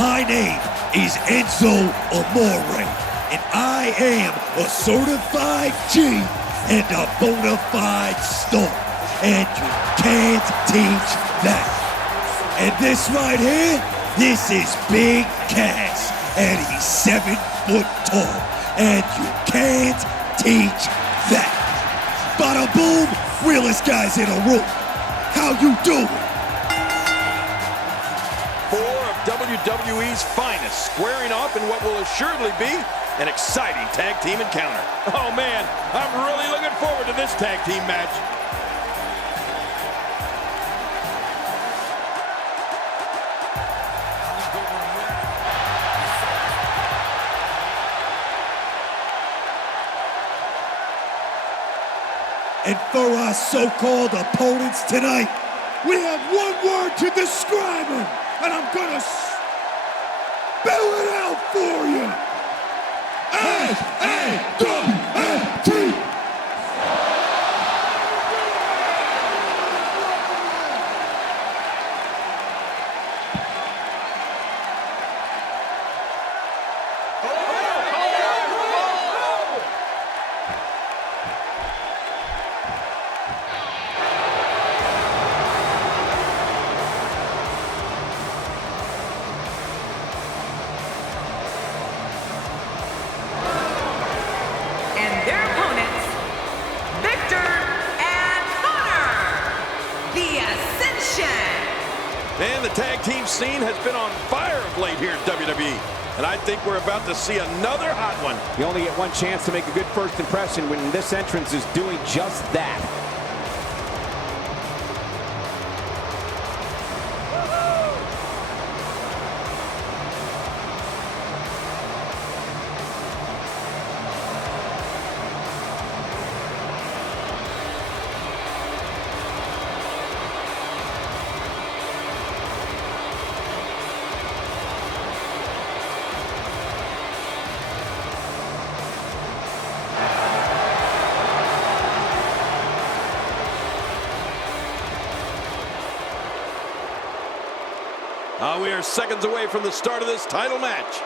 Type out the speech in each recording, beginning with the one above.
My name is ENZO Amore, and I am a certified G and a bona fide star, and you can't teach that. And this right here, this is Big Cass, and he's 7 foot tall, and you can't teach that. Bada boom, realest guys in a room. How you doing? WWE's finest squaring off in what will assuredly be an exciting tag team encounter. Oh man, I'm really looking forward to this tag team match. And for our so-called opponents tonight, we have one word to describe them. And I'm gonna spell it out for you. S-A-W-F-T. And the tag team scene has been on fire of late here at WWE. And I think we're about to see another hot one. You only get one chance to make a good first impression when this entrance is doing just that. We are seconds away from the start of this title match.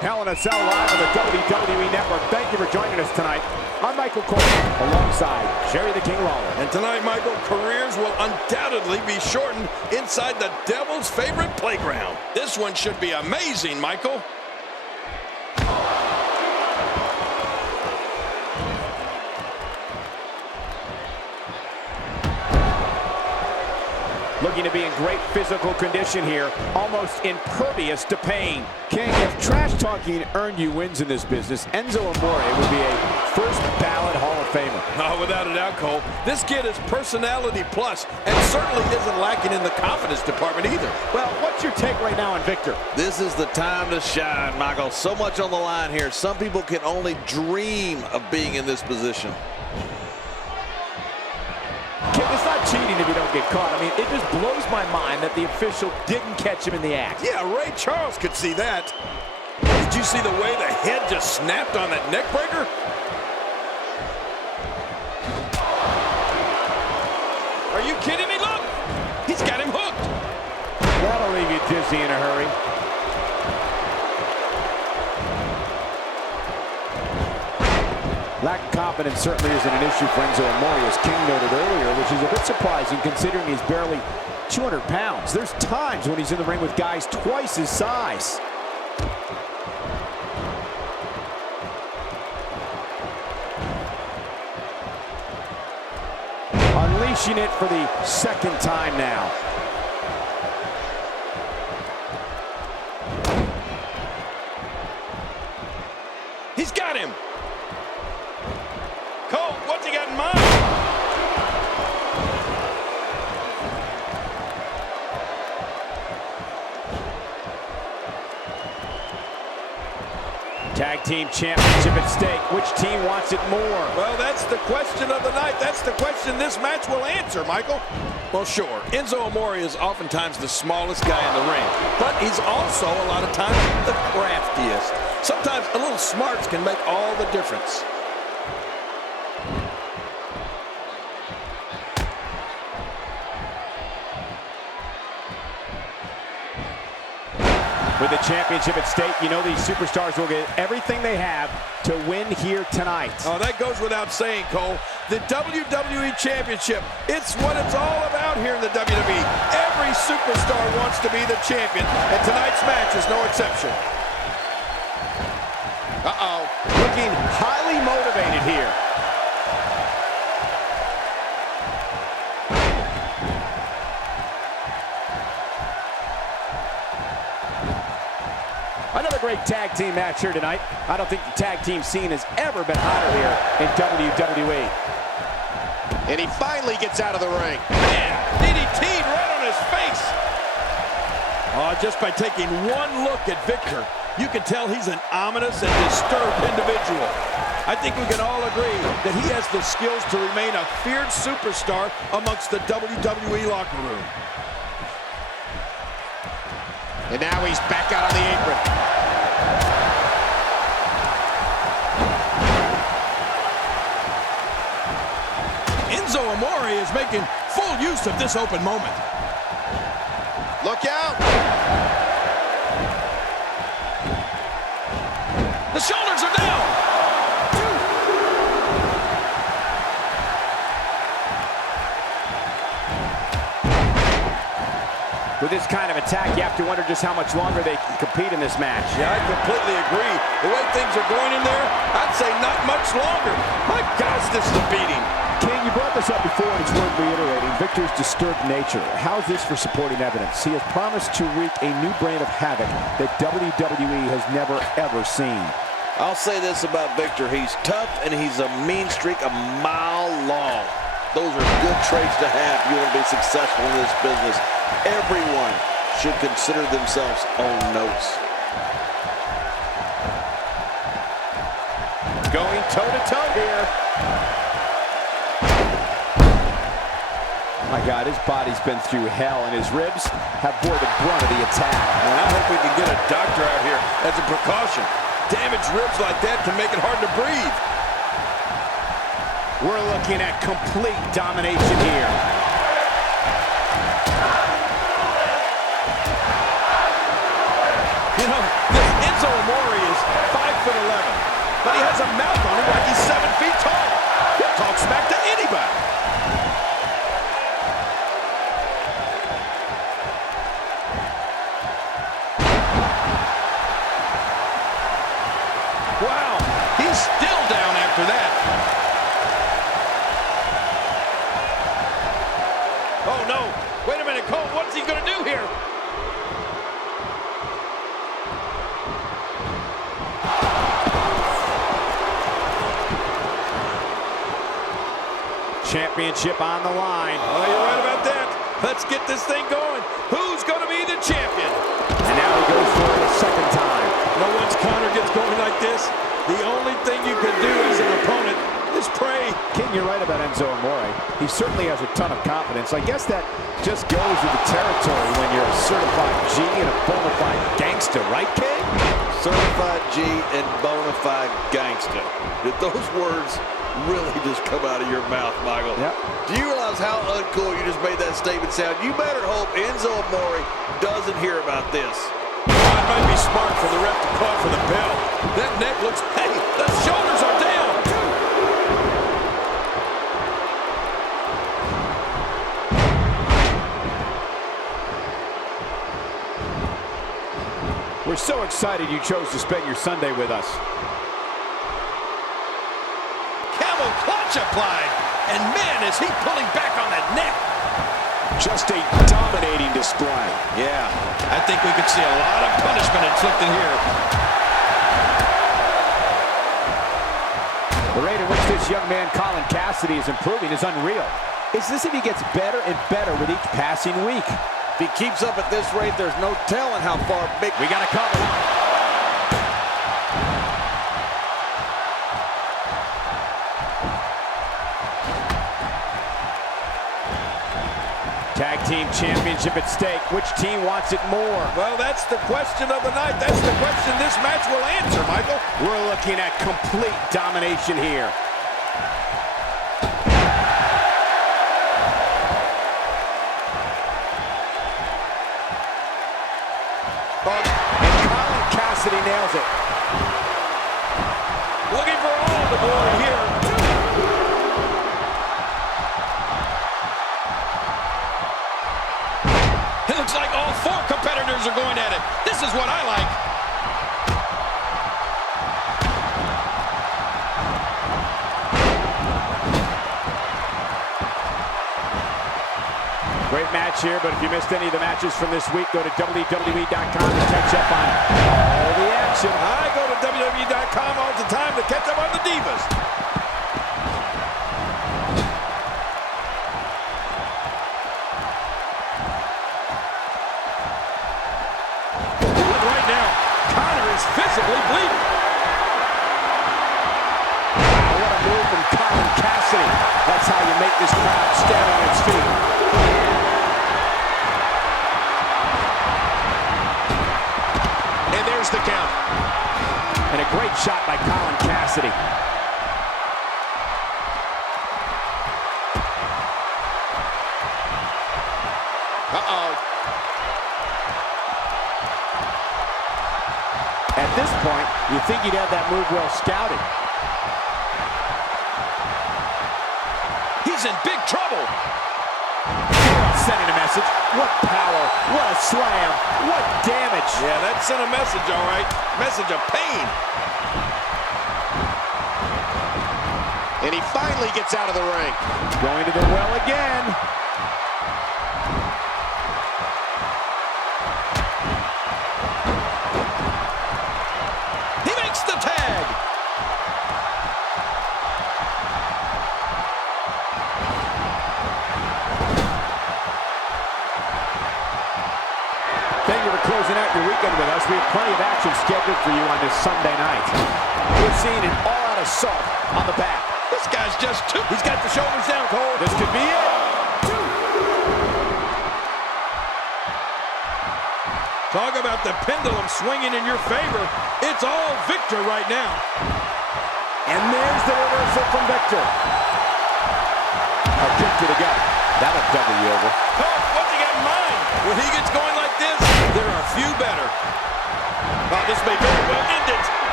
Hell in a Cell live on the WWE Network. Thank you for joining us tonight. I'm Michael Cole, alongside Jerry the King Lawler. And tonight, Michael, careers will undoubtedly be shortened inside the Devil's favorite playground. This one should be amazing, Michael. Looking to be in great physical condition here, almost impervious to pain. King, if trash talking earned you wins in this business, Enzo Amore would be a first ballot Hall of Famer. Oh, without a doubt, Cole. This kid is personality plus, and certainly isn't lacking in the confidence department either. Well, what's your take right now on Victor? This is the time to shine, Michael. So much on the line here. Some people can only dream of being in this position. It's not cheating if you don't get caught. I mean, it just blows my mind that the official didn't catch him in the act. Yeah, Ray Charles could see that. Did you see the way the head just snapped on that neck breaker? Are you kidding me? Look! He's got him hooked. That'll leave you dizzy in a hurry. Lack of confidence certainly isn't an issue for Enzo Amore, as King noted earlier, which is a bit surprising considering he's barely 200 pounds. There's times when he's in the ring with guys twice his size. Unleashing it for the second time now. He's got him. Cole, what's he got in mind? Tag team championship at stake. Which team wants it more? Well, that's the question of the night. That's the question this match will answer, Michael. Well, sure, Enzo Amore is oftentimes the smallest guy in the ring, but he's also a lot of times the craftiest. Sometimes a little smarts can make all the difference. With the championship at stake, you know these superstars will get everything they have to win here tonight. Oh, that goes without saying, Cole. The WWE Championship, it's what it's all about here in the WWE. Every superstar wants to be the champion, and tonight's match is no exception. Uh-oh. Looking highly motivated here. Another great tag team match here tonight. I don't think the tag team scene has ever been hotter here in WWE. And he finally gets out of the ring. Man, DDT'd right on his face. Oh, just by taking one look at Victor, you can tell he's an ominous and disturbed individual. I think we can all agree that he has the skills to remain a feared superstar amongst the WWE locker room. And now he's back out on the apron. Enzo Amore is making full use of this open moment. Look out! The shoulders are down. With this kind of attack, you have to wonder just how much longer they can compete in this match. Yeah, I completely agree. The way things are going in there, I'd say not much longer. My gosh, this is a beating. King, you brought this up before, and it's worth reiterating. Victor's disturbed nature. How's this for supporting evidence? He has promised to wreak a new brand of havoc that WWE has never, ever seen. I'll say this about Victor. He's tough, and he's a mean streak a mile long. Those are good traits to have if you want to be successful in this business. Everyone should consider themselves on notes. Going toe-to-toe here. My God, his body's been through hell, and his ribs have bore the brunt of the attack. And I hope we can get a doctor out here as a precaution. Damaged ribs like that can make it hard to breathe. We're looking at complete domination here. You know, this Enzo Amore is 5'11", but he has a mouth on him like he's 7 feet tall. He'll talk smack to anybody. Wow, he's still down after that. Oh no, wait a minute, Cole, what's he gonna do here? Championship on the line. Oh, you're right about that. Let's get this thing going. Who's going to be the champion? And now he goes for it a second time. No one's counter gets going like this. The only thing you can do as an opponent is pray. King, you're right about Enzo Amore. He certainly has a ton of confidence. I guess that just goes with the territory when you're a certified G and a bona fide gangster, right, King? Certified G and bona fide gangster. Did those words really just come out of your mouth, Michael? Yep. Do you realize how uncool you just made that statement sound? You better hope Enzo Amore doesn't hear about this. It might be smart for the ref to call for the bell. That neck looks, hey, the shoulders are down. We're so excited you chose to spend your Sunday with us. Camel clutch applied. And man, is he pulling back on that neck. Just a dominating display. Yeah, I think we could see a lot of punishment inflicted here. The rate at which this young man, Colin Cassidy, is improving is unreal. It's as if he gets better and better with each passing week. If he keeps up at this rate, there's no telling how far big. We got to cover. Tag team championship at stake. Which team wants it more? Well, that's the question of the night. That's the question this match will answer, Michael. We're looking at complete domination here. Cassidy nails it. Looking for all the glory here. It looks like all four competitors are going at it. This is what I like. Great match here, but if you missed any of the matches from this week, go to WWE.com to catch up on all the action. I go to WWE.com all the time to catch up on the Divas. Right now, Connor is physically bleeding. Wow, what a move from Colin Cassidy. That's how you make this crowd stand on its feet. And there's the count. And a great shot by Colin Cassidy. Uh-oh. At this point, you think he'd have that move well scouted. He's in big trouble. Sending a message. What power. What a slam. What damage. Yeah, that sent a message, all right. Message of pain. And he finally gets out of the ring. Going to the well again. He makes the tag. Thank you for closing out your weekend with us. We have plenty of action scheduled for you on this Sunday night. We're seeing an all-out assault on the back. This guy's just too. He's got the shoulders down, Cole. This could be it. Talk about the pendulum swinging in your favor. It's all Victor right now. And there's the reversal from Victor. A kick to the gut. That'll double you over. Oh, what's he got in mind? When he gets going like this, there are few better. Oh, this may very well end it.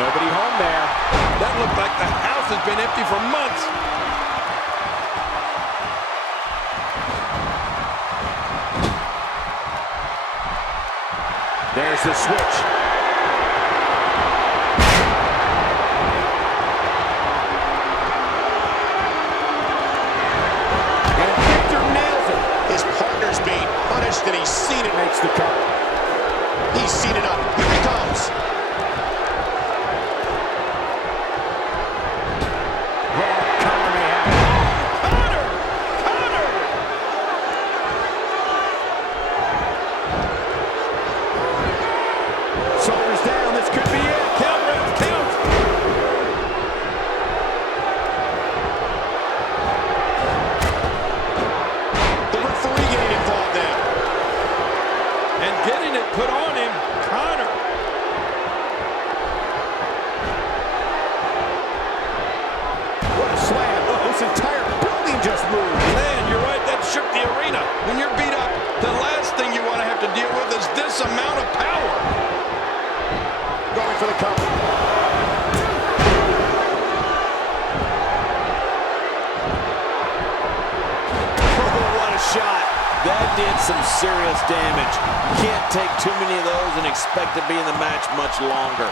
Nobody home there. That looked like the house has been empty for months. There's the switch. And Victor nails it. His partner's being punished, and he's seen it. Makes the cover. He's seen enough. Here he comes. Well, Connor may have it. Connor! Connor! Shoulders down. This could be it. Count, ref, count! The referee getting involved now. And getting it put on him, Connor. What a slam. This entire building just moved. Man, you're right, that shook the arena. When you're beat up, the last thing you want to have to deal with is this amount of power. Going for the cover. Oh, what a shot. That did some serious damage. Can't take too many of those and expect to be in the match much longer.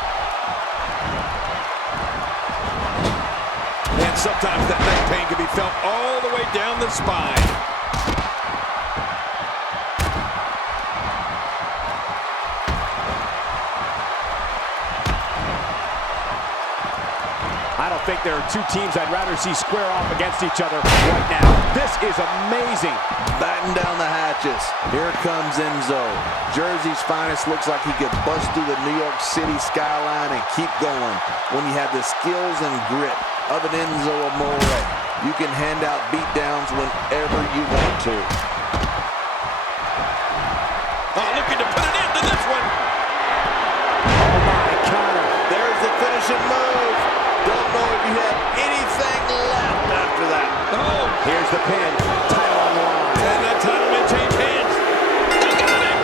And sometimes that neck pain can be felt all the way down the spine. I don't think there are two teams I'd rather see square off against each other right now. This is amazing. Batten down the hatches. Here comes Enzo. Jersey's finest. Looks like he could bust through the New York City skyline and keep going. When you have the skills and grit of an Enzo Amore, you can hand out beatdowns whenever you want to. Oh, looking to put an end to this one. Oh my, Connor. There's the finishing move. Don't know if you have anything left after that. Oh, Here's the pin. Title on the line. and that title may change hands. He got it.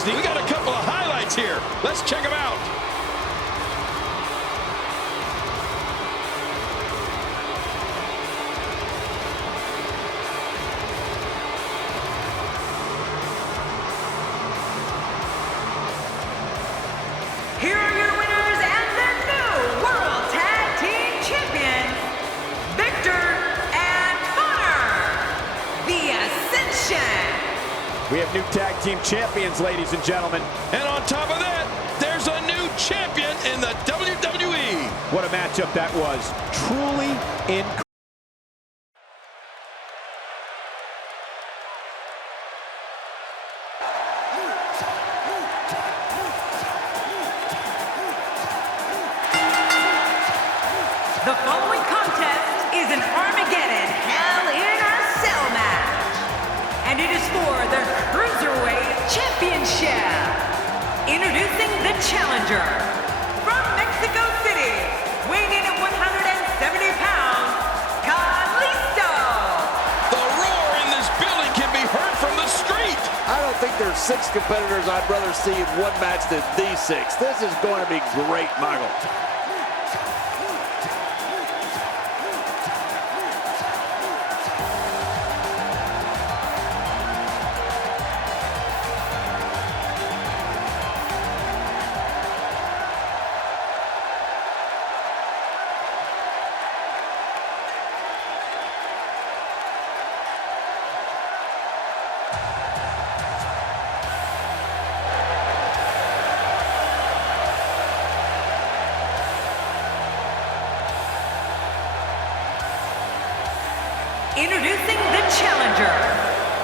Disney. We got a couple of highlights here. Let's check them out. Here are your winners and the new World Tag Team Champions, Victor and Connor, the Ascension. We have new tag team champions, ladies and gentlemen. And on top of that, there's a new champion in the WWE. What a matchup that was. Truly incredible. The following contest is an Armageddon Hell in a Cell match. And it is for the Cruiserweight Championship. Introducing the challenger from Mexico City, weighing in at 170 pounds, Kalisto. The roar in this building can be heard from the street. I don't think there's 6 competitors I'd rather see in one match than these 6. This is going to be great, Michael. Introducing the challenger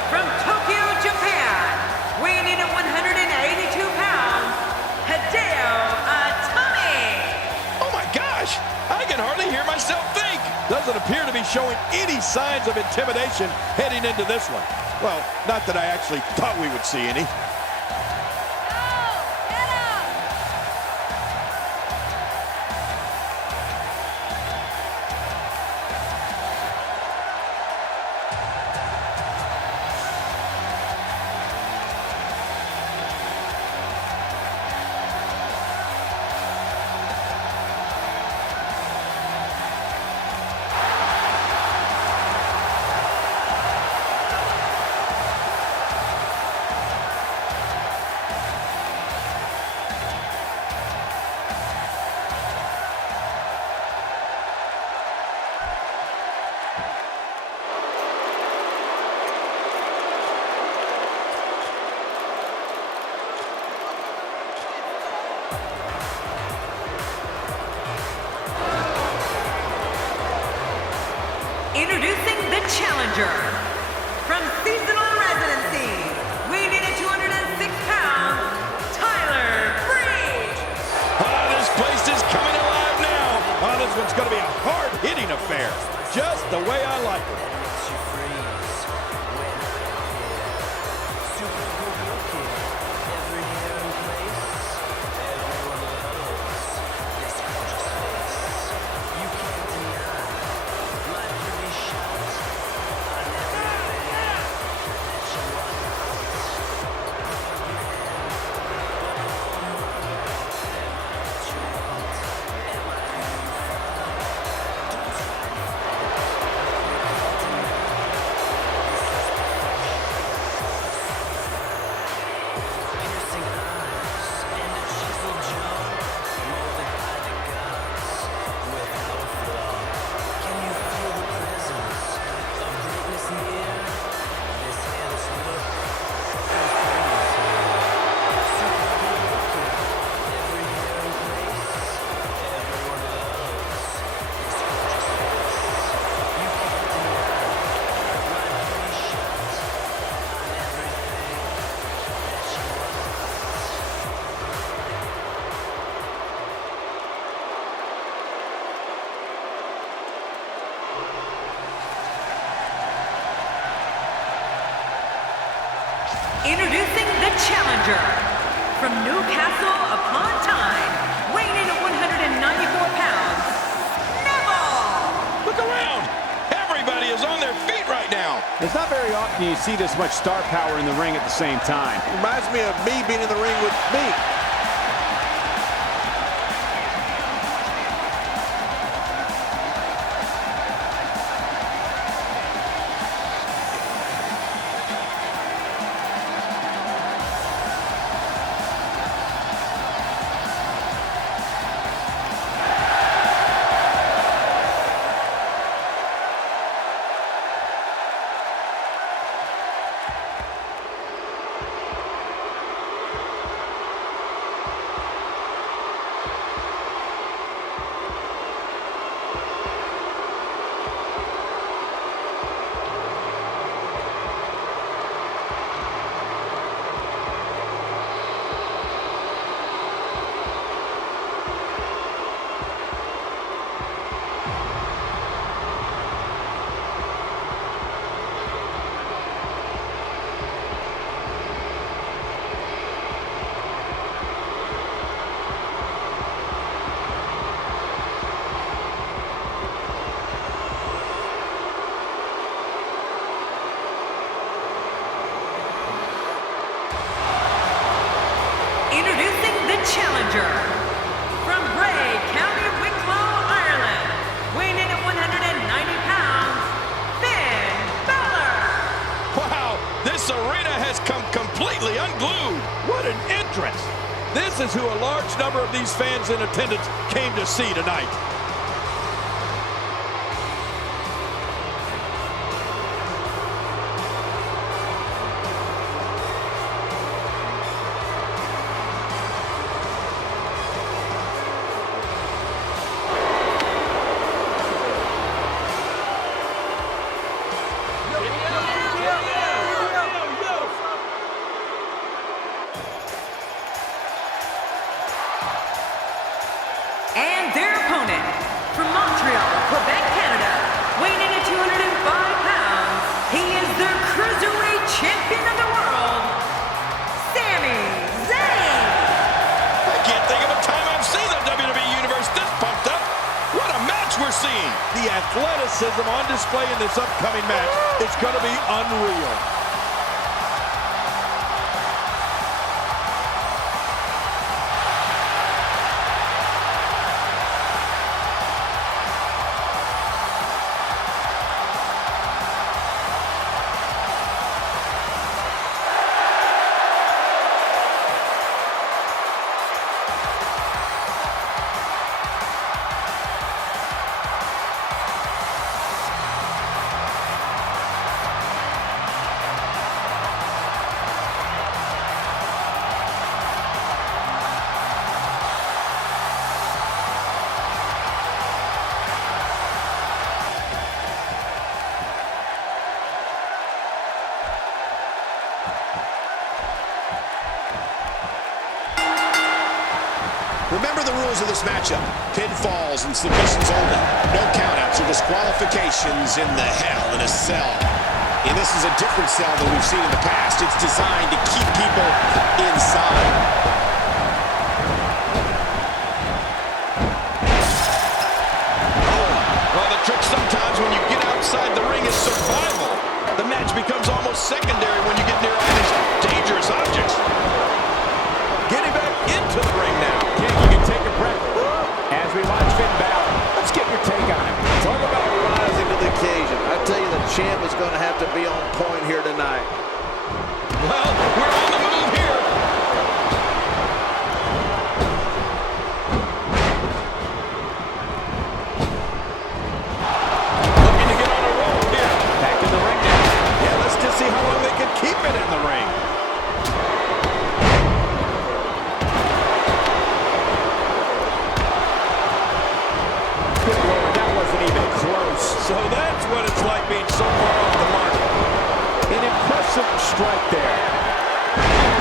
from Tokyo, Japan, weighing in at 182 pounds, Hideo Itami. Oh my gosh, I can hardly hear myself think. Doesn't appear to be showing any signs of intimidation heading into this one. Well, not that I actually thought we would see any. Introducing the challenger from seasonal residency, weighing in at 206 pounds, Tyler Breeze. This place is coming alive now. This one's going to be a hard-hitting affair, just the way I like it. Introducing the challenger from Newcastle upon Tyne, weighing in at 194 pounds, Neville. Look around. Everybody is on their feet right now. It's not very often you see this much star power in the ring at the same time. Reminds me of me being in the ring with me. Introducing the challenger from Bray, County Wicklow, Ireland, weighing in at 190 pounds, Finn Balor. Wow, this arena has come completely unglued. What an entrance. This is who a large number of these fans in attendance came to see tonight. And their opponent, from Montreal, Quebec, Canada, weighing in at 205 pounds, he is the Cruiserweight Champion of the world, Sami Zayn. I can't think of a time I've seen the WWE Universe this pumped up. What a match we're seeing. The athleticism on display in this upcoming match is going to be unreal. Remember the rules of this matchup. Pinfalls and submissions only. No countouts or disqualifications in the Hell in a Cell. And this is a different cell than we've seen in the past. It's designed to keep people inside. Well, the trick sometimes when you get outside the ring is survival. The match becomes almost secondary when you get near all these dangerous objects. Getting back into the ring now. King, you can take a breath as we watch Finn Balor. Let's get your take on it. Talk about rising to the occasion. I tell you, the champ is going to have to be on point here tonight. Well, we're on the move here. Looking to get on a roll here. Back in the ring now. Yeah, let's just see how long they can keep it in the ring. Good Lord, that wasn't even close. So that's what it's like being so far off the mark. An impressive strike there.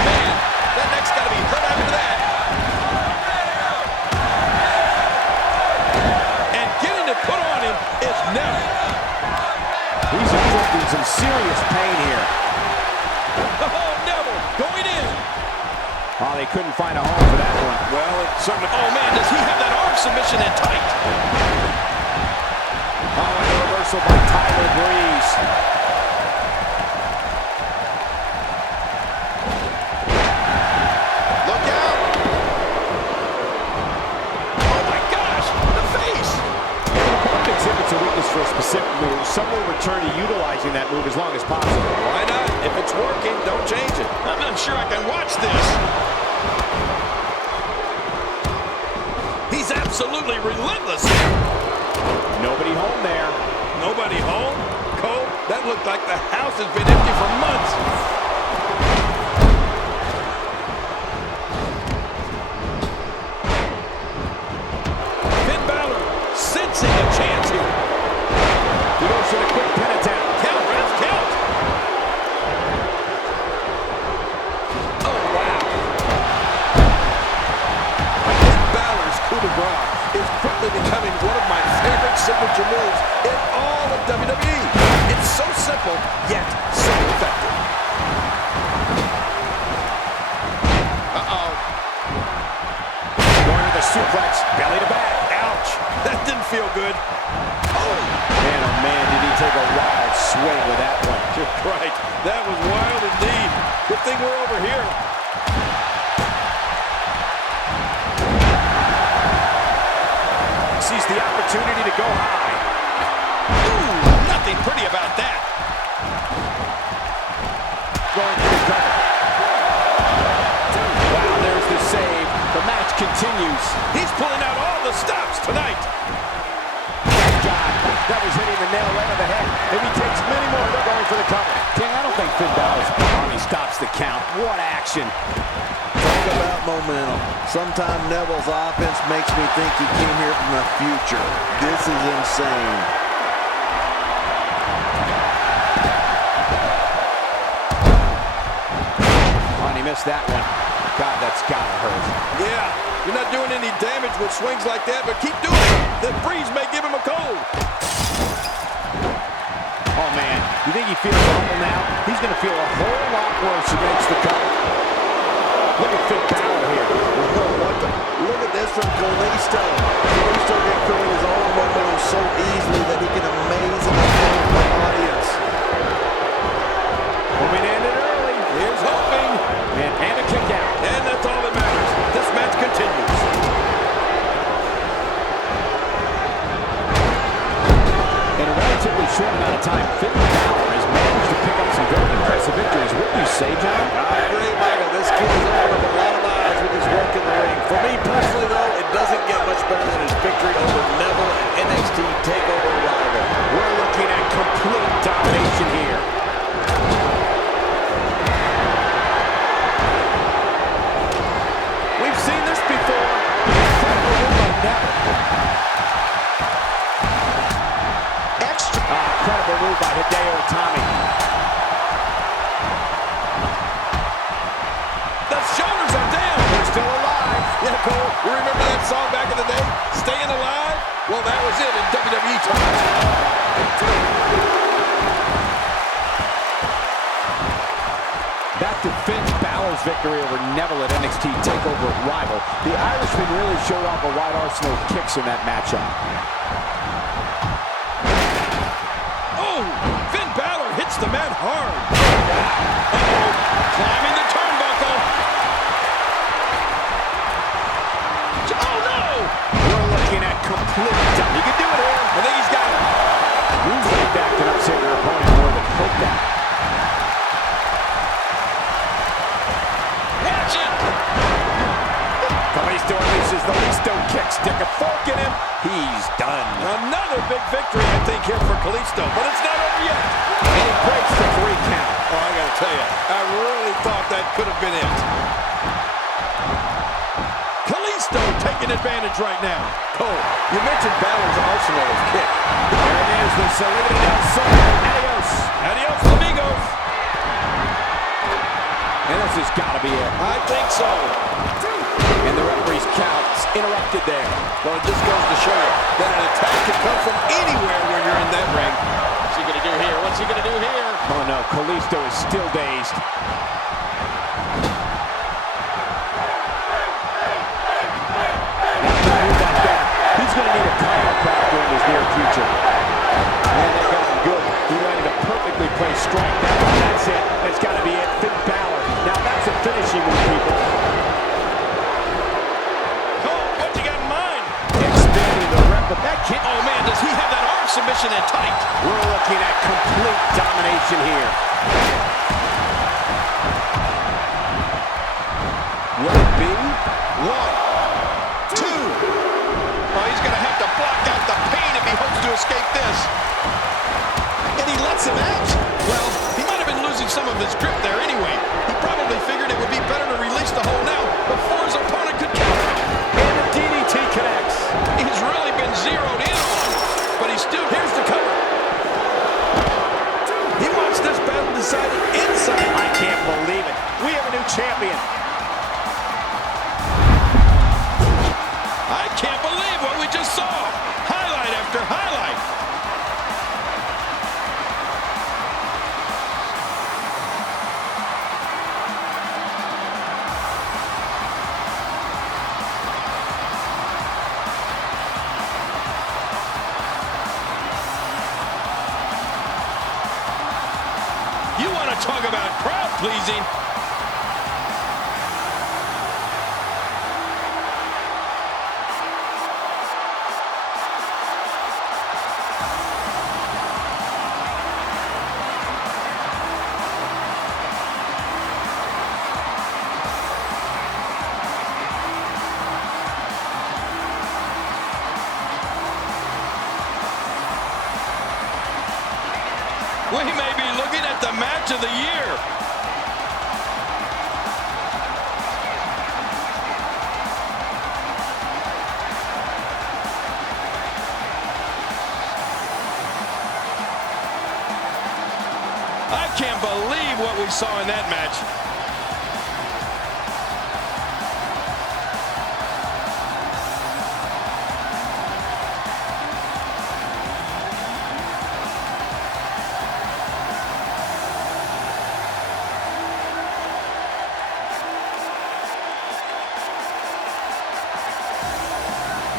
Man, that neck's got to be hurt after that. And getting it put on him is never. He's inflicting some serious pain here. Oh, Neville going in. Oh, they couldn't find a home for that one. Well, it certainly. Oh, man, does he have that arm submission in tight? Oh, and a reversal by Tyler Breeze. for a specific move, some will return to utilizing that move as long as possible. Why not? If it's working, don't change it. I'm not sure I can watch this. He's absolutely relentless here. Nobody home there. Nobody home? Cole, that looked like the house has been empty for months. Finn Balor sensing a chance here. He goes for the quick pin attempt. Count, ref, count. Oh, wow. Finn Balor's coup de grace is quickly becoming one of my favorite signature moves in all of WWE. It's so simple, yet so effective. Uh-oh. Going to the suplex, belly to back. Ouch. That didn't feel good. Oh. Man, did he take a wild swing with that one. You're right. That was wild indeed. Good thing we're over here. Sees the opportunity to go high. Ooh, nothing pretty about that. Going to the cover. Wow, there's the save. The match continues. He's pulling out all the stops tonight. God, that was hitting the nail right on the head. If he takes many more, they're going for the cover. King, I don't think Finn Balor's army stops the count. What action. Talk about momentum. Sometimes Neville's offense makes me think he came here from the future. This is insane. Oh, and he missed that one. God, that's gotta hurt. Yeah, you're not doing any damage with swings like that, but keep doing it. The freeze may give him a cold. Oh, man, you think he feels awful now? He's gonna feel a whole lot worse against the cover. Look at Finn Balor here. Look at this from Kalisto. Kalisto can create his own momentum so easily that he can amaze and amaze the audience. Hoping to end it early. Here's hoping. And a kick out. And that's all that matters. This match continues. In a relatively short amount of time, Finn Balor has managed to pick up some very impressive victories. What do you say, John? I agree, Michael. This kid has opened up a lot of eyes with his work in the ring. For me personally, though, it doesn't get much better than his victory over Neville and NXT TakeOver rival. We're looking at complete domination here. We've seen this before. Incredible move by Neville. Incredible move by Hideo Itami. The shoulders are down. They're still alive. Yeah, Cole, you remember that song back in the day? Staying Alive? Well, that was it in WWE times. Back to Finn Balor's victory over Neville at NXT TakeOver rival. The Irishman really showed off a wide arsenal of kicks in that matchup. Oh, Finn Balor hits the mat hard. Uh-oh, climbing the turnbuckle. Oh, no! We're looking at complete down. He can do it here. I think he's got it. Moves like that can upset your opponent more than hope that. Watch it! Kalisto unleashes the Listo kick. Stick a fork in him. He's done. Another big victory, I think, here for Kalisto, but it's not over yet. And he breaks the 3 count. Oh, I gotta tell you, I really thought that could have been it. Kalisto taking advantage right now. Cole, you mentioned Balor's arsenal of kick. There it is, the Salida del Sol. Adios. Adios, amigos. And this has got to be it. I think so. And the referee's count interrupted there. Well, it just goes to show you that an attack can come from anywhere when you're in that ring. What's he gonna do here? What's he gonna do here? Oh no, Kalisto is still dazed. He's going to need a chiropractor in his near future. Man, they got him good. He landed a perfectly placed strike. That's it. That's got to be it. Finn Balor. Now that's a finishing move, people. Cole, what you got in mind? Expanding the rep of that kid. Oh man, does he have that arm submission and tight. We're looking at complete domination here. Will it be? 1, 2. Oh, he's going to have to block out the pain if he hopes to escape this. And he lets him out. Well, he might have been losing some of his grip there anyway. He probably figured it would be better to release the hold now before his opponent could counter. And the DDT connects. He's really been zeroed in on, but he's still, here's the cover. He wants this battle decided inside. I can't believe it. We have a new champion. I can't believe what we just saw. Highlight after highlight. You want to talk about crowd pleasing? We may be looking at the match of the year. I can't believe what we saw in that match.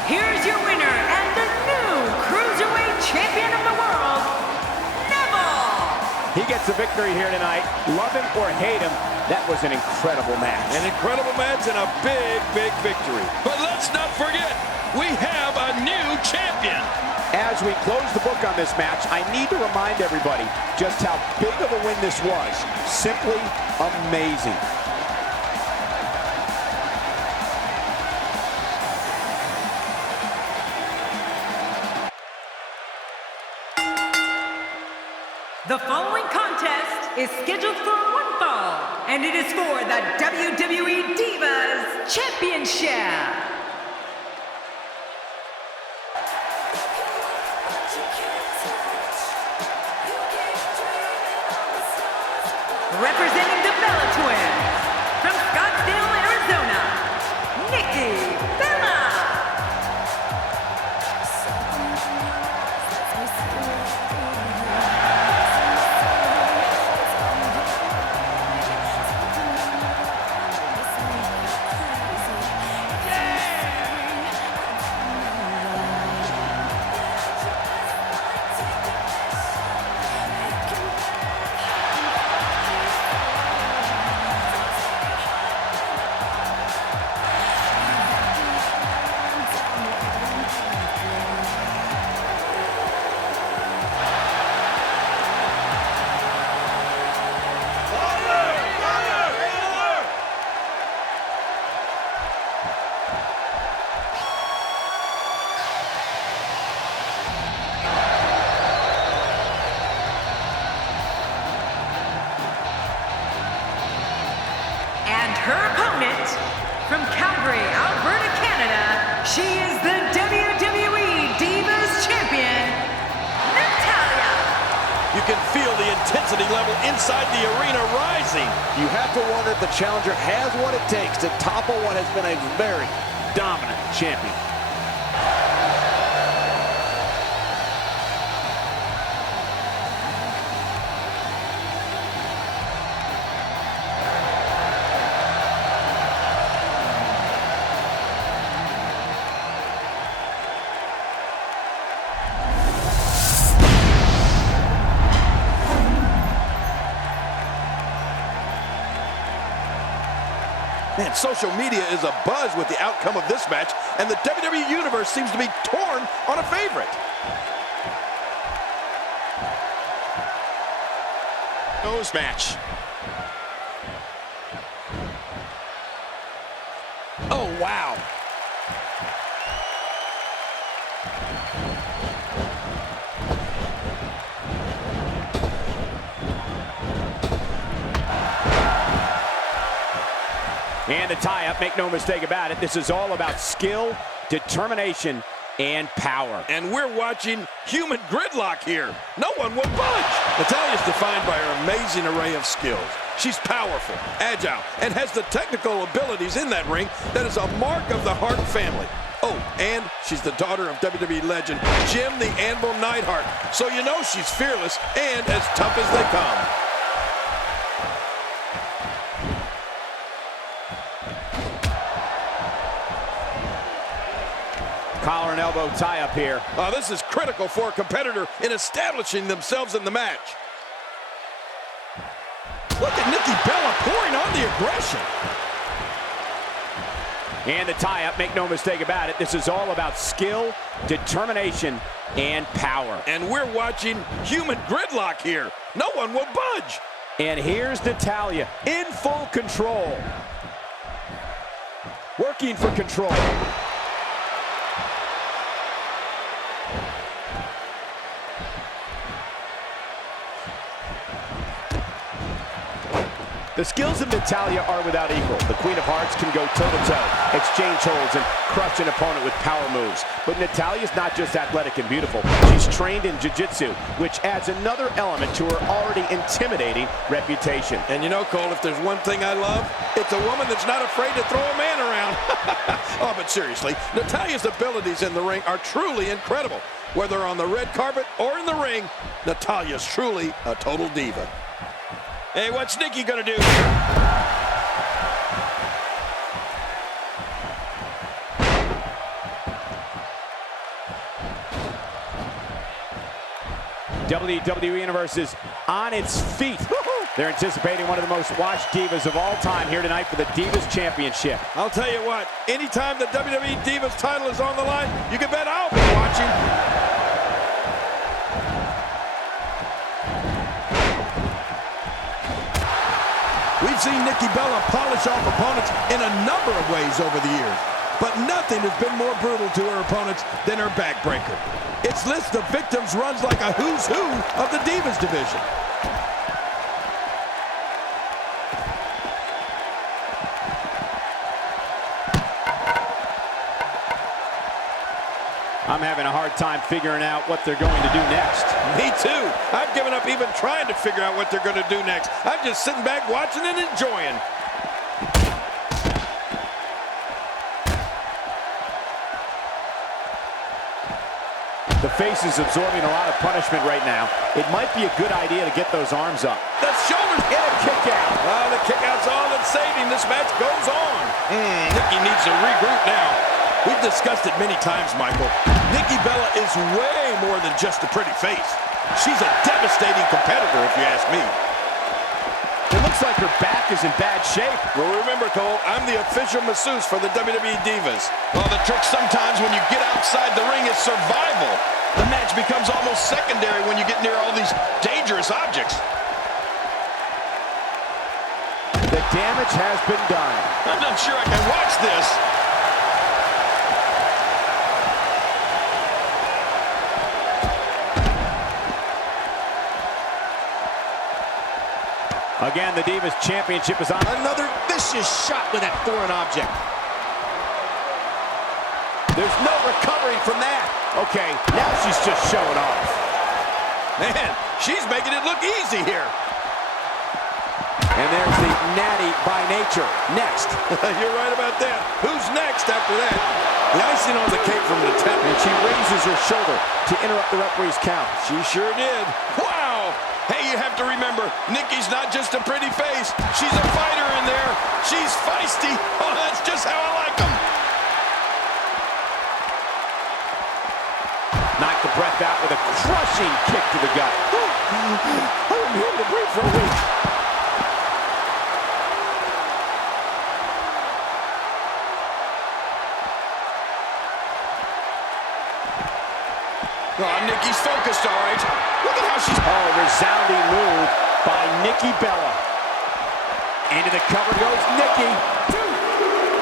Here's your winner and the new Cruiserweight Champion of the World, Neville! He gets a victory here tonight. Love him or hate him, that was an incredible match. An incredible match and a big, big victory. But let's not forget, we have a new champion. As we close the book on this match, I need to remind everybody just how big of a win this was. Simply amazing. The following contest is scheduled for one fall, and it is for the WWE Divas Championship. Representing the Bella Twins, from Scottsdale, Arizona, NIKKI BELLA. Her opponent, from Calgary, Alberta, Canada, she is the WWE Divas Champion, NATALYA. You can feel the intensity level inside the arena rising. You have to wonder if the challenger has what it takes to topple what has been a very dominant champion. Man, social media is abuzz with the outcome of this match, and the WWE Universe seems to be torn on a favorite. Nose match. Oh, wow. And the tie-up, make no mistake about it, this is all about skill, determination, and power. And we're watching human gridlock here. No one will budge. Natalya's defined by her amazing array of skills. She's powerful, agile, and has the technical abilities in that ring that is a mark of the Hart family. Oh, and she's the daughter of WWE legend Jim the Anvil Neidhart. So you know she's fearless and as tough as they come. Collar and elbow tie-up here. This is critical for a competitor in establishing themselves in the match. Look at Nikki Bella pouring on the aggression. And the tie-up, make no mistake about it, this is all about skill, determination, and power. And we're watching human gridlock here. No one will budge. And here's Natalya in full control. Working for control. The skills of Natalya are without equal. The Queen of Hearts can go toe-to-toe, exchange holds, and crush an opponent with power moves. But Natalya's not just athletic and beautiful. She's trained in jiu-jitsu, which adds another element to her already intimidating reputation. And you know, Cole, if there's one thing I love, it's a woman that's not afraid to throw a man around. Oh, but seriously, Natalya's abilities in the ring are truly incredible. Whether on the red carpet or in the ring, Natalya's truly a total diva. Hey, what's Nikki gonna do? WWE Universe is on its feet. They're anticipating one of the most watched divas of all time here tonight for the Divas Championship. I'll tell you what, anytime the WWE Divas title is on the line, you can bet I'll be watching. We've seen Nikki Bella polish off opponents in a number of ways over the years, but nothing has been more brutal to her opponents than her backbreaker. Its list of victims runs like a who's who of the Divas division. I'm having a hard time figuring out what they're going to do next. Me too. I've given up even trying to figure out what they're going to do next. I'm just sitting back watching and enjoying. The face is absorbing a lot of punishment right now. It might be a good idea to get those arms up. The shoulders Get a kick out. The kick out's all that's saving. This match goes on. Nikki needs to regroup now. We've discussed it many times, Michael. Nikki Bella is way more than just a pretty face. She's a devastating competitor, if you ask me. It looks like her back is in bad shape. Well, remember, Cole, I'm the official masseuse for the WWE Divas. Well, the trick sometimes when you get outside the ring is survival. The match becomes almost secondary when you get near all these dangerous objects. The damage has been done. I'm not sure I can watch this. Again, the Divas Championship is on. Another vicious shot with that foreign object. There's no recovering from that. Okay, now she's just showing off. Man, she's making it look easy here. And there's the natty by nature. Next. You're right about that. Who's next after that? The icing on the cake from the tap. And she raises her shoulder to interrupt the referee's count. She sure did. Wow! Hey, you have to remember, Nikki's not just a pretty face. She's a fighter in there. She's feisty. Oh, that's just how I like them. Knocked the breath out with a crushing kick to the gut. I wouldn't be able to breathe for a week. Oh, Nikki's focused, all right. Look at how she's... Oh, resounding move by Nikki Bella. Into the cover goes Nikki.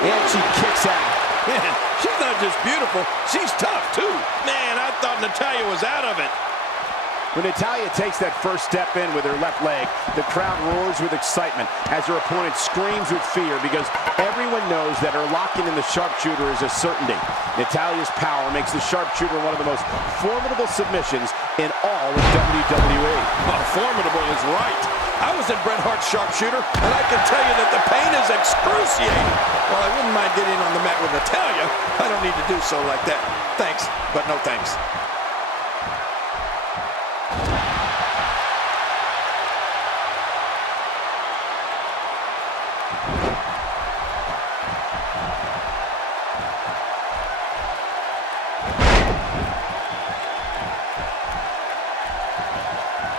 And she kicks out. Man, she's not just beautiful, she's tough too. Man, I thought Natalya was out of it. When Natalya takes that first step in with her left leg, the crowd roars with excitement as her opponent screams with fear because everyone knows that her locking in the sharpshooter is a certainty. Natalya's power makes the sharpshooter one of the most formidable submissions in all of WWE. Oh, formidable is right. I was in Bret Hart's sharpshooter, and I can tell you that the pain is excruciating. While I wouldn't mind getting on the mat with Natalya, I don't need to do so like that. Thanks, but no thanks.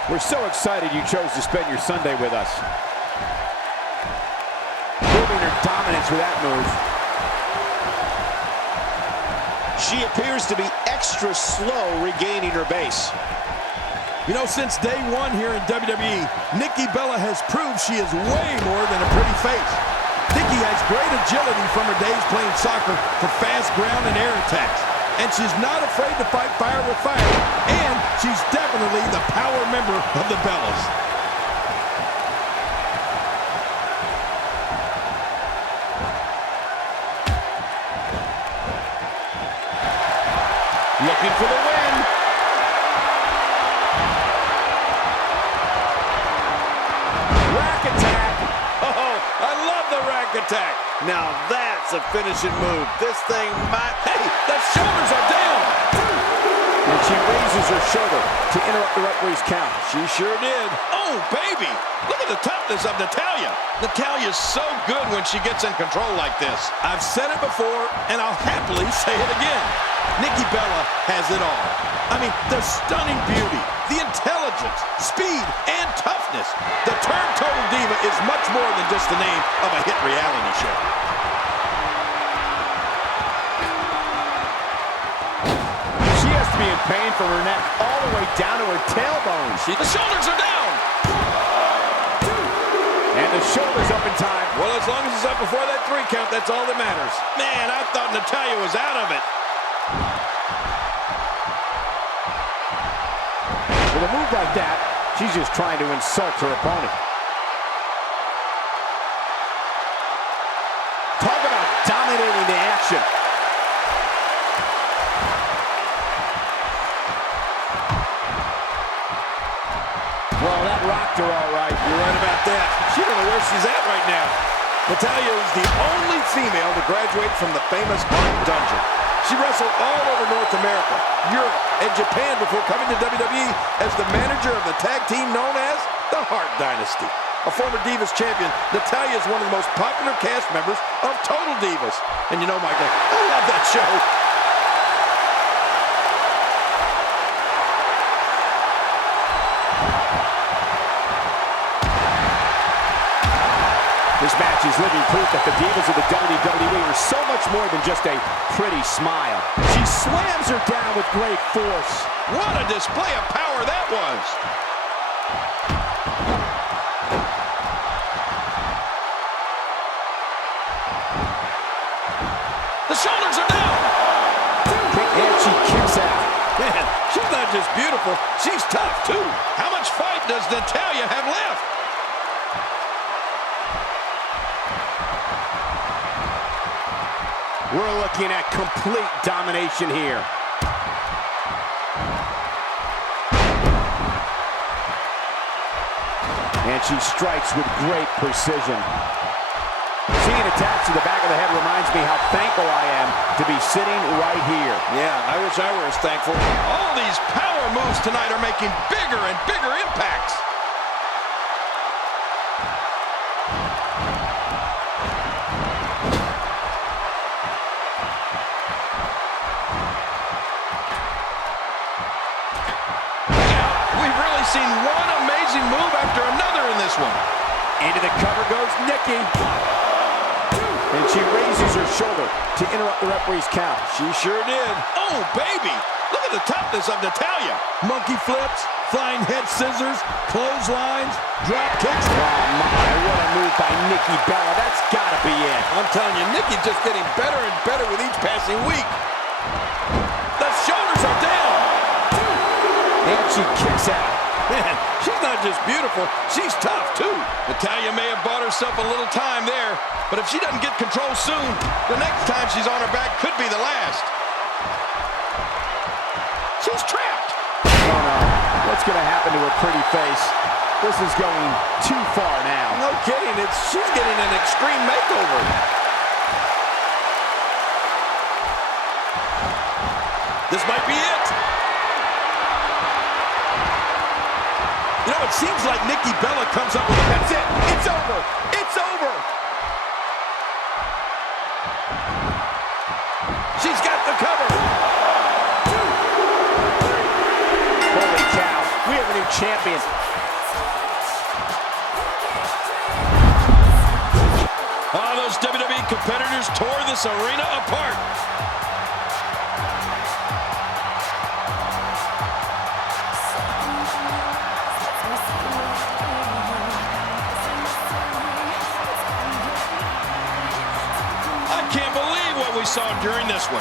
We're so excited you chose to spend your Sunday with us. Proving her dominance with that move. She appears to be extra slow regaining her base. You know, since day one here in WWE, Nikki Bella has proved she is way more than a pretty face. Nikki has great agility from her days playing soccer for fast ground and air attacks. And she's not afraid to fight fire with fire. And she's definitely the power member of the Bellas. Looking for the win. Rack attack. Oh, I love the rack attack. Now that's a finishing move. This thing might... Hey, the shoulders are down. And she raises her shoulder to interrupt the referee's count. She sure did. Oh, baby. Look at the toughness of Natalya. Natalya's so good when she gets in control like this. I've said it before, and I'll happily say it again. Nikki Bella has it all. I mean, the stunning beauty, the intelligence, speed, and toughness. The term Total Diva is much more than just the name of a hit reality show. She has to be in pain from her neck all the way down to her tailbone. The shoulders are down. And the shoulders up in time. Well, as long as it's up before that 3 count, that's all that matters. Man, I thought Natalya was out of it. With a move like that, she's just trying to insult her opponent. Talk about dominating the action. Well, that rocked her all right. You're right about that. She don't know where she's at right now. Natalya is the only female to graduate from the famous Hart Dungeon. She wrestled all over North America, Europe, and Japan before coming to WWE as the manager of the tag team known as the Hart Dynasty. A former Divas champion, Natalya is one of the most popular cast members of Total Divas. And you know, Michael, I love that show. This match is living proof that the Divas of the WWE are so much more than just a pretty smile. She slams her down with great force. What a display of power that was. The shoulders are down. And she kicks out. Man, she's not just beautiful, she's tough too. How much fight does Natalya have left? We're looking at complete domination here. And she strikes with great precision. Seeing attacks to the back of the head reminds me how thankful I am to be sitting right here. Yeah, I wish I were as thankful. All these power moves tonight are making bigger and bigger impacts. We've really seen one amazing move after another in this one. Into the cover goes Nikki. And she raises her shoulder to interrupt the referee's count. She sure did. Oh, baby. Look at at the toughness of Natalya. Monkey flips, flying head scissors, clotheslines, drop kicks. Oh my, what a move by Nikki Bella. That's gotta be it. I'm telling you, Nikki's just getting better and better with each passing week. The shoulders are down. And she kicks out. Man, she's not just beautiful, she's tough too. Natalya may have bought herself a little time there, but if she doesn't get control soon, the next time she's on her back could be the last. She's trapped. Oh no, what's gonna happen to her pretty face? This is going too far now. No kidding, she's getting an extreme makeover. This might be it. You know, it seems like Nikki Bella comes up with a... That's it. It's over. It's over. She's got the cover. Holy cow, we have a new champion. Oh, those WWE competitors tore this arena apart. Can't believe what we saw during this one.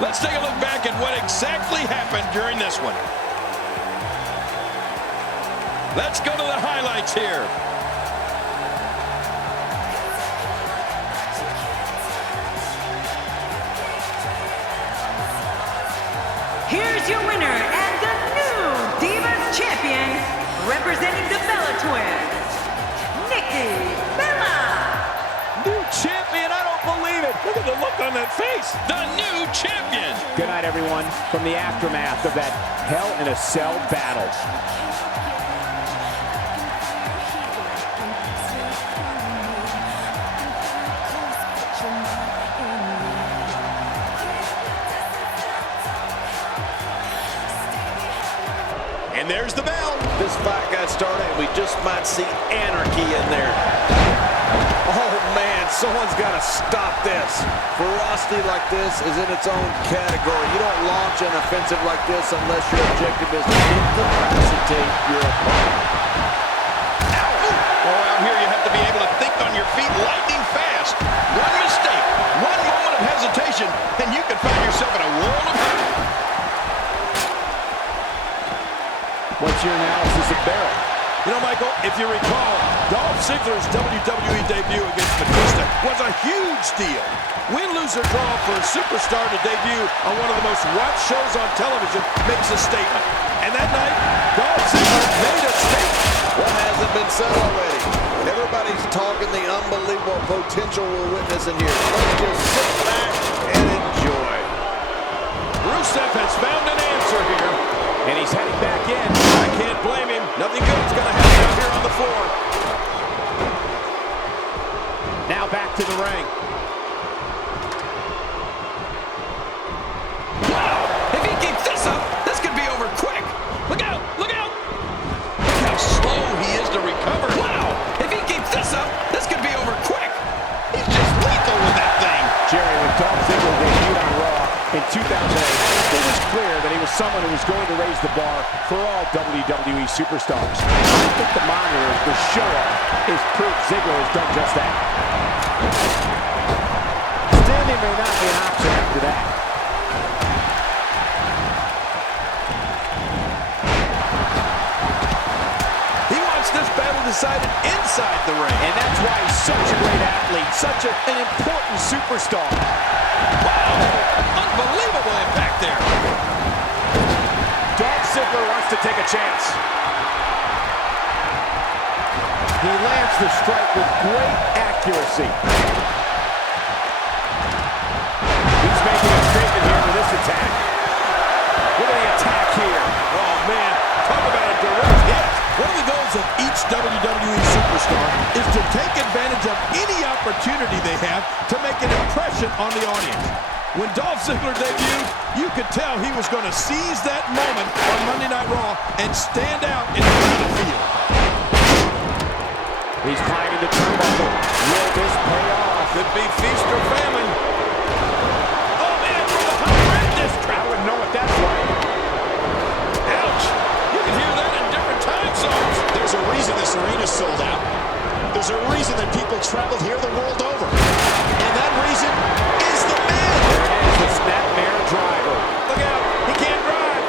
Let's take a look back at what exactly happened during this one. Let's go to the highlights here. Here's your winner and the new Divas Champion, representing the Bella Twins, Nikki Bella. New champion, I don't believe it. Look at the look on that face. The new champion. Good night, everyone, from the aftermath of that Hell in a Cell battle. And there's the bell. This fight got started, and we just might see anarchy in there. Oh, man, someone's got to stop this. Ferocity like this is in its own category. You don't launch an offensive like this unless your objective is to incapacitate your opponent. Oh, out here you have to be able to think on your feet lightning fast. One mistake, one moment of hesitation, and you can find yourself in a world of hurt. What's your analysis of Bella? You know, Michael, if you recall, Dolph Ziggler's WWE debut against Batista was a huge deal. Win, lose, or draw for a superstar to debut on one of the most watched shows on television makes a statement. And that night, Dolph Ziggler made a statement. What hasn't been said already? Everybody's talking the unbelievable potential we're witnessing here. Let's just sit back and enjoy. Rusev has found an answer here. And he's heading back in. I can't blame him. Nothing good's going to happen out here on the floor. Now back to the ring. Wow! If he keeps this up, this could be over quick. Look out! Look out! Look how slow he is to recover. Wow! If he keeps this up, this could be over quick. He's just lethal with that thing. Jerry, when Dolph Ziggler debuted on Raw in 2008, it was clear that he was someone who was going to raise the bar for all WWE superstars. I think the monitor, the show-off, is proof Ziggler has done just that. Standing may not be an option after that. He wants this battle decided inside the ring. And that's why he's such a great athlete, such an important superstar. Wow! Unbelievable impact there. Dolph Ziggler wants to take a chance. He lands the strike with great accuracy. He's making a statement here with this attack. Look at the attack here. Oh, man. Talk about a direct hit. One of the goals of each WWE superstar is to take advantage of any opportunity they have to make an impression on the audience. When Dolph Ziggler debuted, you could tell he was going to seize that moment on Monday Night Raw and stand out in the crowded field. He's climbing the turnbuckle. Will this pay off? Could be feast or famine. Oh, man, from the horrendous crowd. I wouldn't know what that's like. Ouch. You can hear that in different time zones. There's a reason this arena's sold out. There's a reason that people traveled here the world over. And that reason is the man. There it is, the Snapmare driver. Look out. He can't drive.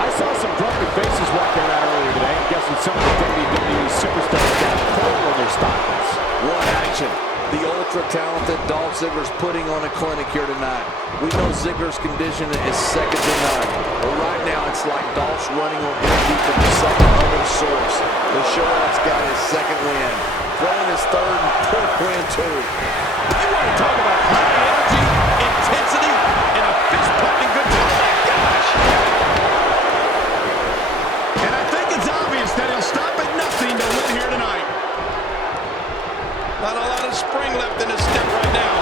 I saw some grumpy faces walking around earlier today. I'm guessing some of the WWE superstars got cold on their stockings. What action. The ultra-talented Dolph Ziggler's putting on a clinic here tonight. We know Ziggler's condition is second to none. But right now, it's like Dolph's running on empty from some other source. The show-off's got his second win. Throwing his third and fourth win, too. You want to talk about high energy, intensity, and a fist-pumping good time. Oh, my gosh. And I think it's obvious that he'll stop at nothing to win here tonight. Not a lot of spring left in his step right now.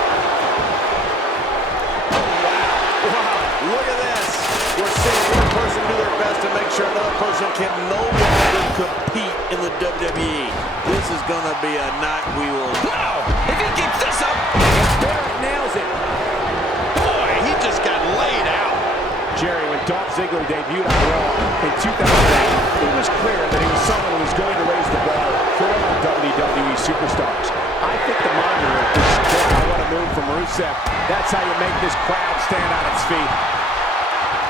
Oh, wow. Wow. Look at this. We're seeing one person do their best to make sure another person can no longer compete in the WWE. This is going to be a night we will... Wow! If he keeps this up, Barrett nails it. boy, he just got laid out. Jerry, when Dolph Ziggler debuted on Raw in 2008, it was clear that he was someone who was going to raise the bar for all WWE superstars. I think the monitor is clear. What a move from Rusev. That's how you make this crowd stand on its feet.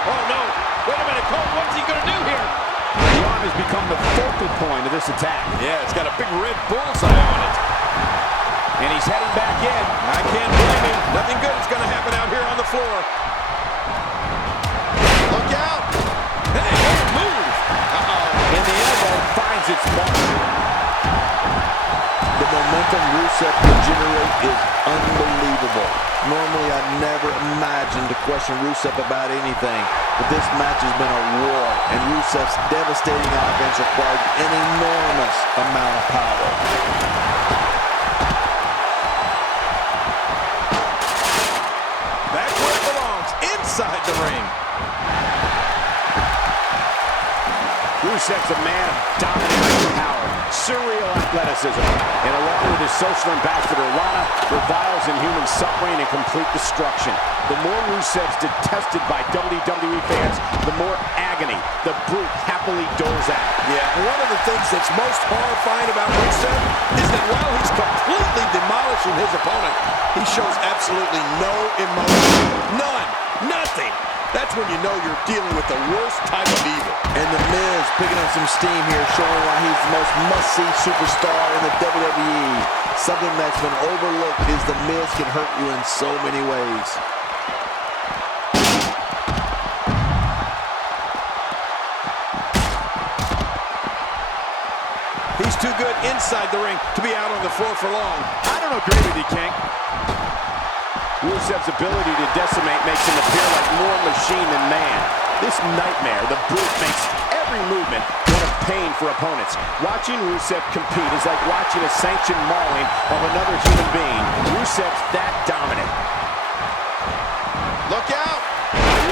Oh, no. Wait a minute, Cole. What's he going to do here? The arm has become the focal point of this attack. Yeah, it's got a big red bullseye on it. And he's heading back in. I can't blame him. Nothing good is going to happen out here on the floor. Look out. Hey, what a move. And the elbow finds its mark. The momentum Rusev can generate is unbelievable. Normally, I'd never imagined to question Rusev about anything, but this match has been a war, and Rusev's devastating offense required an enormous amount of power. Back where it belongs, inside the ring. Rusev's a man of dominating power, surreal athleticism, and along with his social ambassador, Lana, reviles in human suffering and complete destruction. The more Rusev's detested by WWE fans, the more agony the Brute happily doles out. Yeah, and one of the things that's most horrifying about Rusev is that while he's completely demolishing his opponent, he shows absolutely no emotion. None. Nothing. That's when you know you're dealing with the worst type of evil. And The Miz picking up some steam here, showing why he's the most must-see superstar in the WWE. Something that's been overlooked is The Miz can hurt you in so many ways. He's too good inside the ring to be out on the floor for long. I don't agree with you, King. Rusev's ability to decimate makes him appear like more machine than man. This nightmare, the Brute, makes every movement one of pain for opponents. Watching Rusev compete is like watching a sanctioned mauling of another human being. Rusev's that dominant. Look out!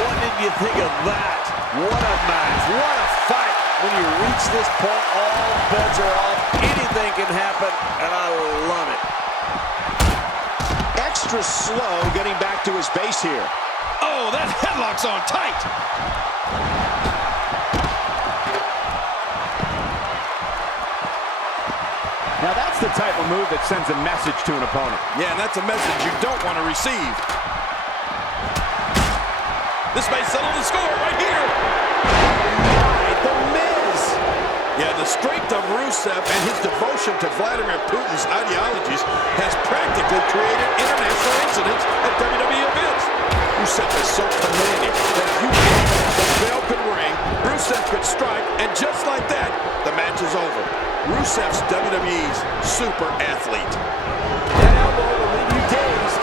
What did you think of that? What a match. What a fight. When you reach this point, all bets are off. Anything can happen, and I love it. Extra slow getting back to his base here. Oh, that headlock's on tight. Now that's the type of move that sends a message to an opponent. Yeah, and that's a message you don't want to receive. This may settle the score right here. The Miz! Yeah, the strength of Rusev and his devotion to Vladimir Putin's ideologies has practically created international incidents at WWE events. Rusev is so commanding that if you want the bell could ring, Rusev could strike, and just like that, the match is over. Rusev's WWE's super athlete. That elbow will leave you dazed.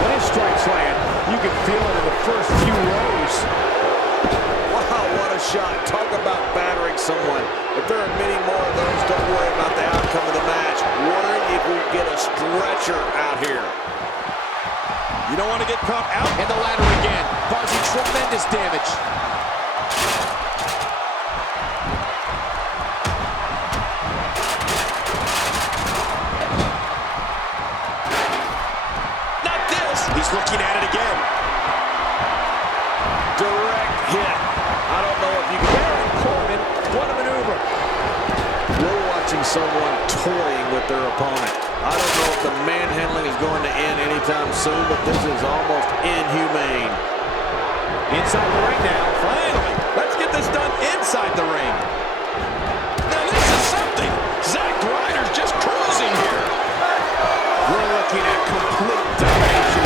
When his strikes land, you can feel it in the first few rows. Wow, what a shot. Talk about battering someone. If there are many more of those, don't worry about the outcome of the match. Worry if we get a stretcher out here. You don't want to get caught out. And the ladder again, causing tremendous damage. Not this. He's looking at it again. Direct hit. I don't know if you can... Baron Corbin, what a maneuver. We're watching someone toying with their opponent. I don't know if the manhandling is going to end anytime soon, but this is almost inhumane. Inside the ring now. Finally, let's get this done inside the ring. Now this is something. Zack Ryder's just cruising here. We're looking at complete domination.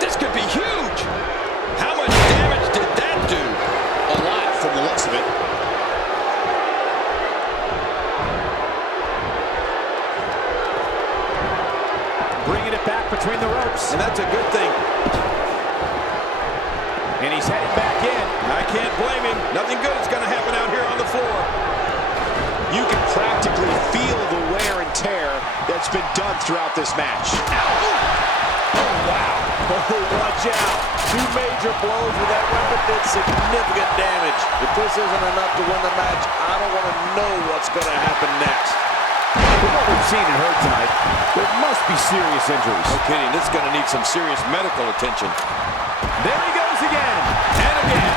This could be huge. How much damage did that do? A lot from the looks of it. Bringing it back between the ropes. And that's a good thing. And he's heading back in. I can't blame him. Nothing good is going to happen out here on the floor. You can practically feel the wear and tear that's been done throughout this match. Oh, wow. Oh, watch out. Two major blows with that weapon did significant damage. If this isn't enough to win the match, I don't want to know what's going to happen next. With what we've seen and heard tonight, there must be serious injuries. No kidding. This is going to need some serious medical attention. There he goes again. And again.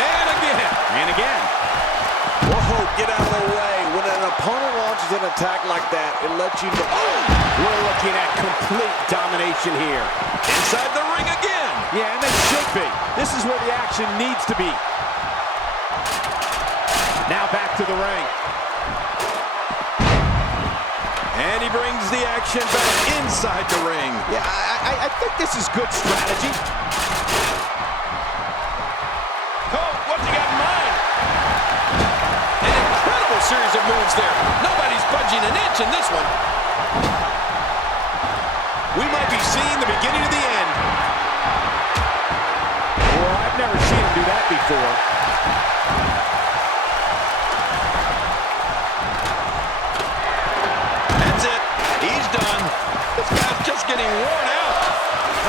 And again. And again. Whoa, get out of the way. When an opponent launches an attack like that, it lets you know. Oh! We're looking at complete domination here. Inside the ring again. Yeah, and they should be. This is where the action needs to be. Now back to the ring. And he brings the action back inside the ring. Yeah, I think this is good strategy. Oh, what's he got in mind? An incredible series of moves there. Nobody's budging an inch in this one. We might be seeing the beginning of the end. Well, I've never seen him do that before. That's it. He's done. This guy's just getting worn out.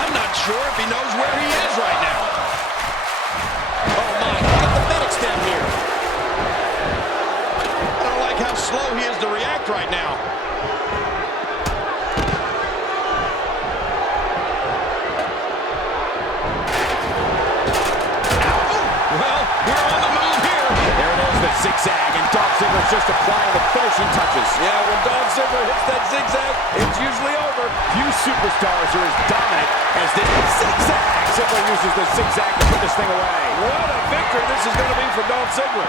I'm not sure if he knows where he is right now. Oh, my. Look at the medics down here. I don't like how slow he is to react right now. Well, we're on the move here. There it is, the zigzag, and Dolph Ziggler's just applying the finishing touches. Yeah, when Dolph Ziggler hits that zigzag, it's usually over. Few superstars are as dominant as this zigzag. Ziggler uses the zigzag to put this thing away. What a victory this is going to be for Dolph Ziggler.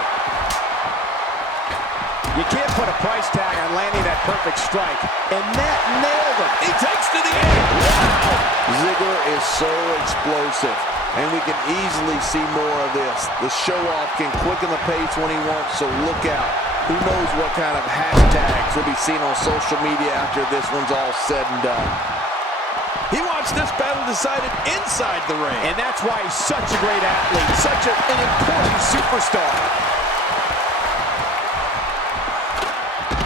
You can't put a price tag on landing that perfect strike, and that nailed him. He takes to the end. Wow! Ziggler is so explosive, and we can easily see more of this. The show-off can quicken the pace when he wants, so look out. Who knows what kind of hashtags will be seen on social media after this one's all said and done. He wants this battle decided inside the ring. And that's why he's such a great athlete, such an important superstar.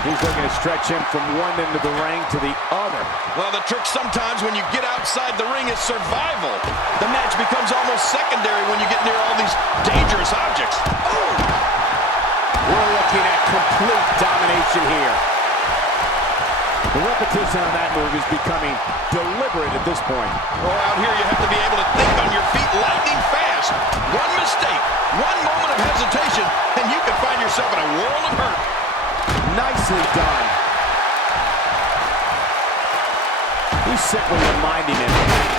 He's looking to stretch him from one end of the ring to the other. Well, the trick sometimes when you get outside the ring is survival. The match becomes almost secondary when you get near all these dangerous objects. Oh! We're looking at complete domination here. The repetition on that move is becoming deliberate at this point. Oh, out here you have to be able to think on your feet lightning fast. One mistake, one moment of hesitation, and you can find yourself in a world of hurt. Nicely done. He's simply reminding him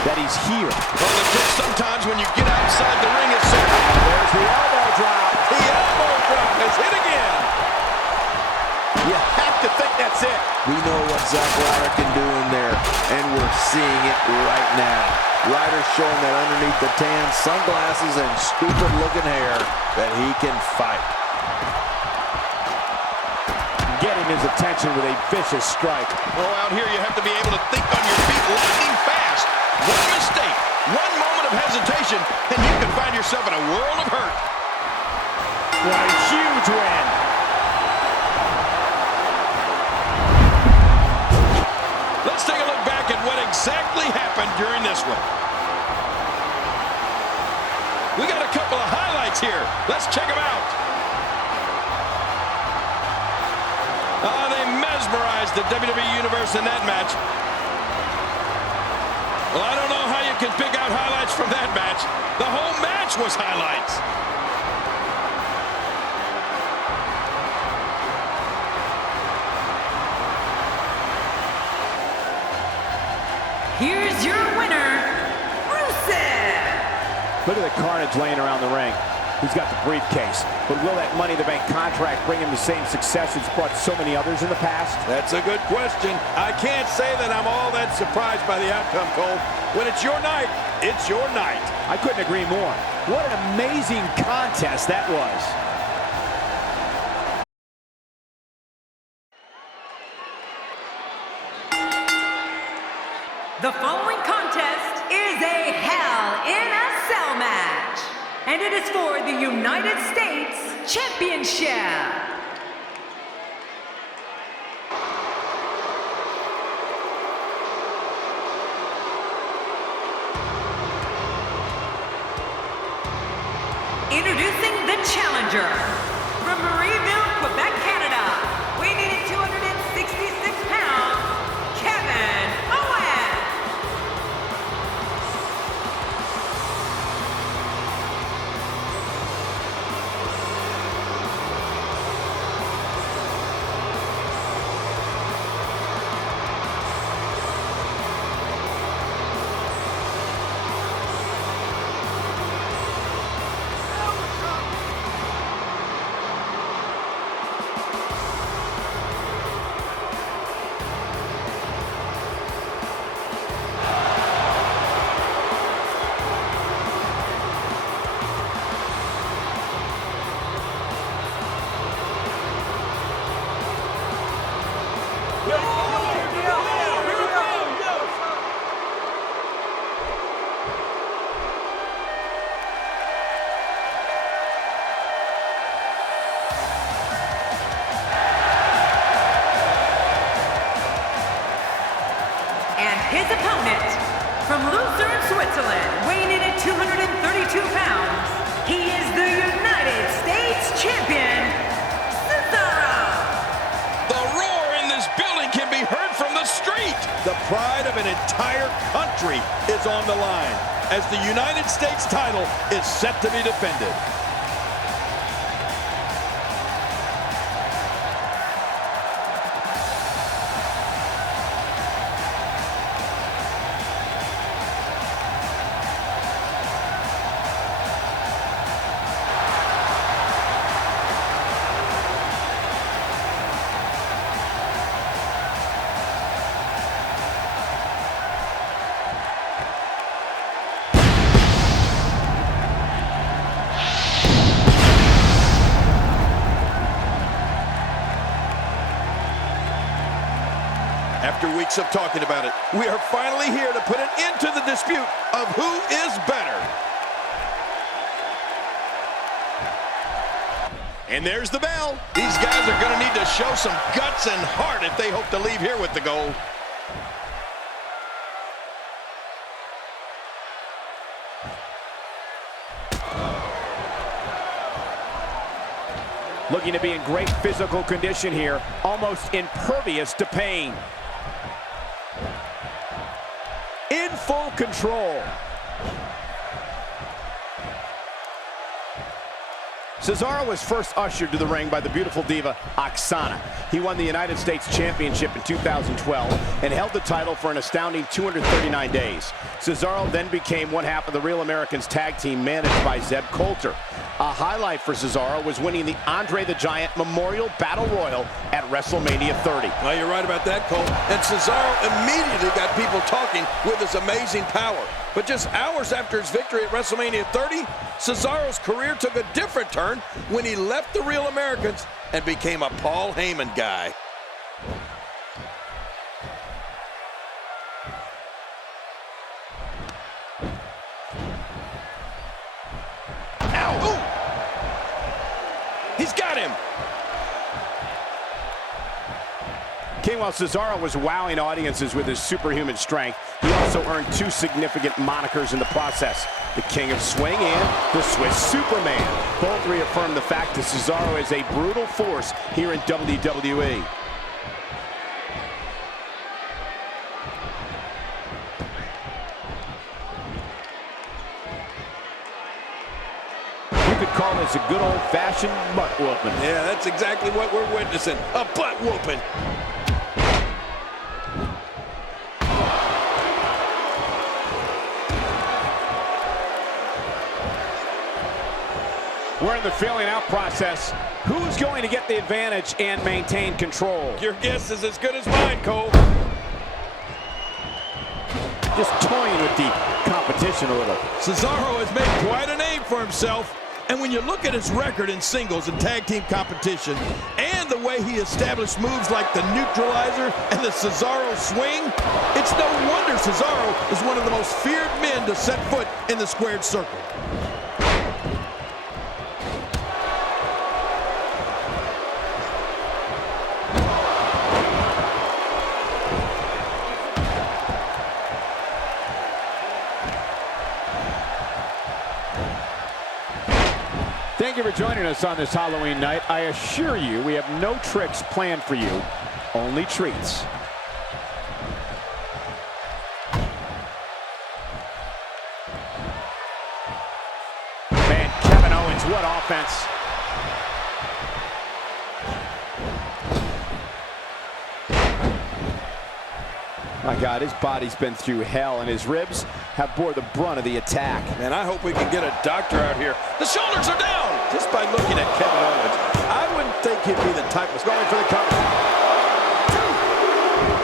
that he's here. Well, the trick sometimes when you get outside the ring is There's the elbow drop. the elbow drop is hit again. You have to think that's it. We know what Zack Ryder can do in there, and we're seeing it right now. Ryder showing that underneath the tan sunglasses and stupid-looking hair that he can fight. Getting his attention with a vicious strike. Oh, out here you have to be able to think on your feet lightning fast. One mistake, one moment of hesitation, and you can find yourself in a world of hurt. What a huge win. Let's take a look back at what exactly happened during this one. We got a couple of highlights here. Let's check them out. They mesmerized the WWE Universe in that match. Well, I don't know how you can pick out highlights from that match. The whole match was highlights. Here's your winner, Rusev. Look at the carnage laying around the ring. He's got the briefcase, but will that Money in the Bank contract bring him the same success it's brought so many others in the past? That's a good question. I can't say that I'm all that surprised by the outcome, Cole. When it's your night, it's your night. I couldn't agree more. What an amazing contest that was. The following contest is a Hell in a Cell match, and it is for the United States Championship. Introducing the challenger from Marieville, Quebec, Canada, weighing in at 266 pounds, Kevin Owens. His opponent, from Lucerne, Switzerland, weighing in at 232 pounds, he is the United States Champion, CESARO. The roar in this building can be heard from the street. The pride of an entire country is on the line as the United States title is set to be defended. After weeks of talking about it, we are finally here to put an end to the dispute of who is better. And there's the bell. These guys are going to need to show some guts and heart if they hope to leave here with the gold. Looking to be in great physical condition here, almost impervious to pain. In full control. Cesaro was first ushered to the ring by the beautiful diva, Oksana. He won the United States Championship in 2012 and held the title for an astounding 239 days. Cesaro then became one half of the Real Americans tag team managed by Zeb Coulter. A highlight for Cesaro was winning the Andre the Giant Memorial Battle Royal at WrestleMania 30. Well, you're right about that, Cole. And Cesaro immediately got people talking with his amazing power. But just hours after his victory at WrestleMania 30, Cesaro's career took a different turn when he left the Real Americans and became a Paul Heyman guy. him. King, while Cesaro was wowing audiences with his superhuman strength, he also earned 2 significant monikers in the process. The King of Swing and the Swiss Superman. Both reaffirm the fact that Cesaro is a brutal force here in WWE. You could call this a good old-fashioned butt whooping. Yeah, that's exactly what we're witnessing. A butt whooping. We're in the feeling out process. Who's going to get the advantage and maintain control? Your guess is as good as mine, Cole. Just toying with the competition a little. Cesaro has made quite a name for himself. And when you look at his record in singles and tag team competition, and the way he established moves like the neutralizer and the Cesaro swing, it's no wonder Cesaro is one of the most feared men to set foot in the squared circle. Thank you for joining us on this Halloween night. I assure you, we have no tricks planned for you, only treats. Man, Kevin Owens, what offense. My God, his body's been through hell, and his ribs have bore the brunt of the attack. Man, I hope we can get a doctor out here. The shoulders are down! Just by looking at Kevin Owens, I wouldn't think he'd be the type of going for the cover.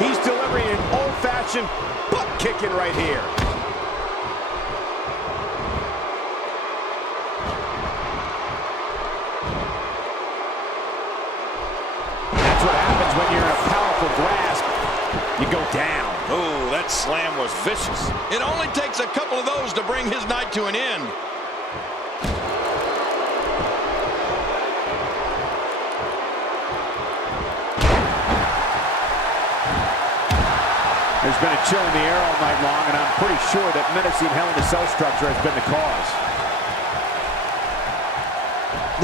He's delivering an old-fashioned butt kicking right here. That's what happens when you're in a powerful grasp. You go down. Oh, that slam was vicious. It only takes a couple of those to bring his night to an end. There's been a chill in the air all night long, and I'm pretty sure that menacing Hell in a Cell structure has been the cause.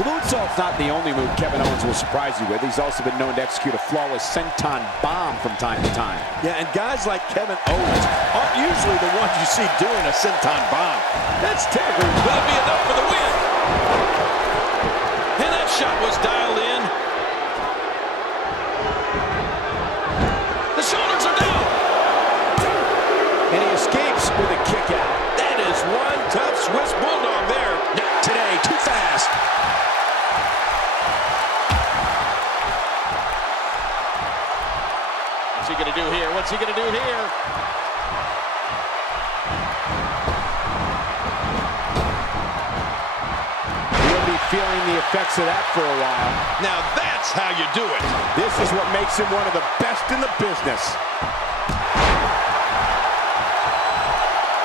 The moonsault's not the only move Kevin Owens will surprise you with. He's also been known to execute a flawless senton bomb from time to time. Yeah, and guys like Kevin Owens aren't usually the ones you see doing a senton bomb. That's typically going to be enough for the win. And that shot was dialed in. The shoulders are down. And he escapes with a kick out. That is one tough Swiss Bulldog there. Not today, too fast. What's he going to do here? What's he going to do here? He'll be feeling the effects of that for a while. Now that's how you do it. This is what makes him one of the best in the business.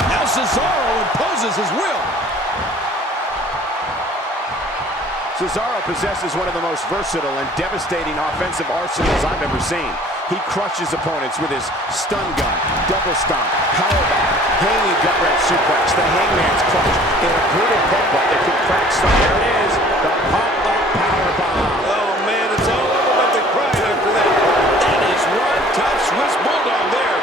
Now Cesaro imposes his will. Cesaro possesses one of the most versatile and devastating offensive arsenals I've ever seen. He crushes opponents with his stun gun, double stomp, powerbomb, hanging gut wrench suplex, the hangman's clutch, and a brutal headbutt that could crack some. There it is, the pump-up powerbomb. Oh man, it's all over but the crying after that. That is one tough Swiss Bulldog there.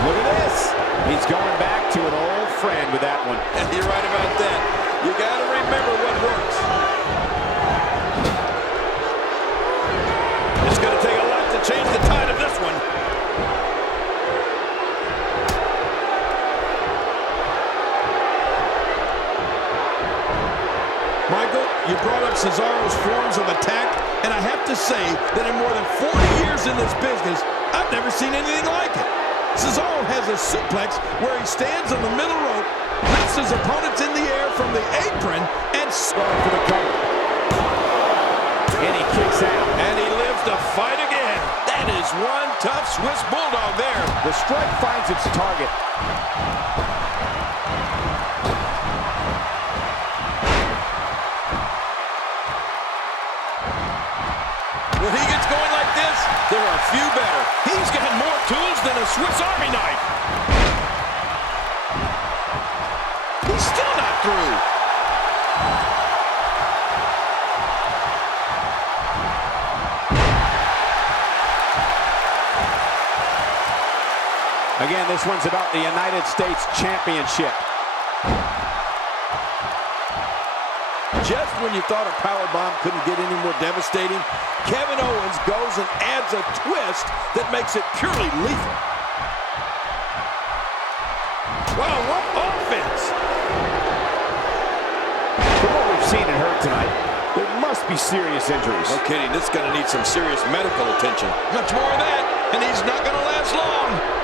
Look at this. He's going back to an old friend with that one. You're right about that. You got to remember what works. It's going to take a lot to change the tide of this one. Michael, you brought up Cesaro's forms of attack, and I have to say that in more than 40 years in this business, I've never seen anything like it. Cesaro has a suplex where he stands on the middle rope, lifts his opponents in the air from the apron, and Going for the cover. And he kicks out. he lives to fight again. That That is one tough Swiss Bulldog there. The strike finds its target. When he gets going like this, there are few better. He's got more tools than a Swiss Army knife. He's still not through. Again, this one's about the United States Championship. Just when you thought a powerbomb couldn't get any more devastating, Kevin Owens goes and adds a twist that makes it purely lethal. Wow, what offense! From what we've seen and heard tonight, there must be serious injuries. No kidding, this is going to need some serious medical attention. Much more of that, and he's not going to last long.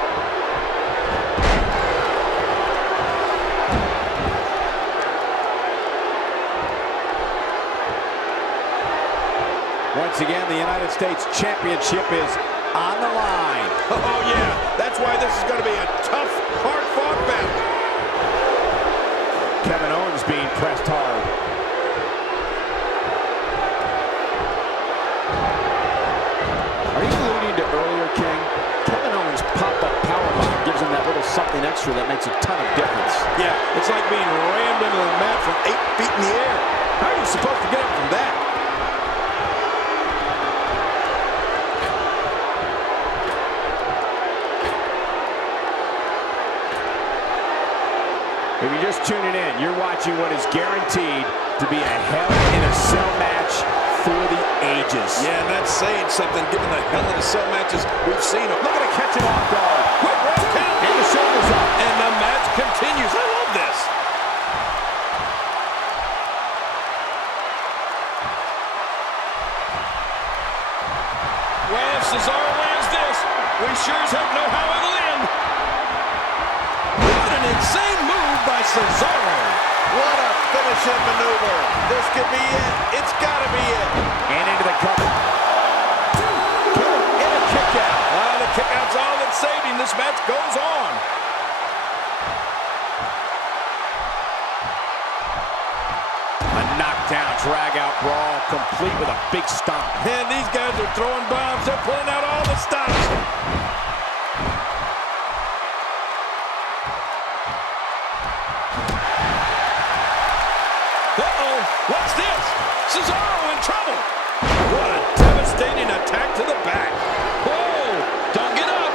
Once again, the United States Championship is on the line. Oh, yeah. That's why this is going to be a tough, hard-fought battle. Kevin Owens being pressed hard. Are you alluding to earlier, King? Kevin Owens' pop-up powerbomb gives him that little something extra that makes a ton of difference. Yeah, it's like being rammed into the mat from 8 feet in the air. How are you supposed to get up from that? If you're just tuning in, you're watching what is guaranteed to be a Hell in a Cell match for the ages. Yeah, and that's saying something given the Hell in a Cell matches we've seen. Look at it catch it off guard. Quick rope count. And the shoulders up. And the match continues. I love this. Well, if Cesaro lands this, we sure as heck know how it'll end. What an insane move by Cesaro. What a finishing maneuver. This could be it. It's got to be it. And into the cover. And a kick out. The kick out's all that's saving. This match goes on. A knockdown, drag-out brawl, complete with a big stomp. And these guys are throwing bombs. They're pulling out all the stops. Uh-oh, what's this? Cesaro in trouble. What a devastating attack to the back. Whoa, don't get up.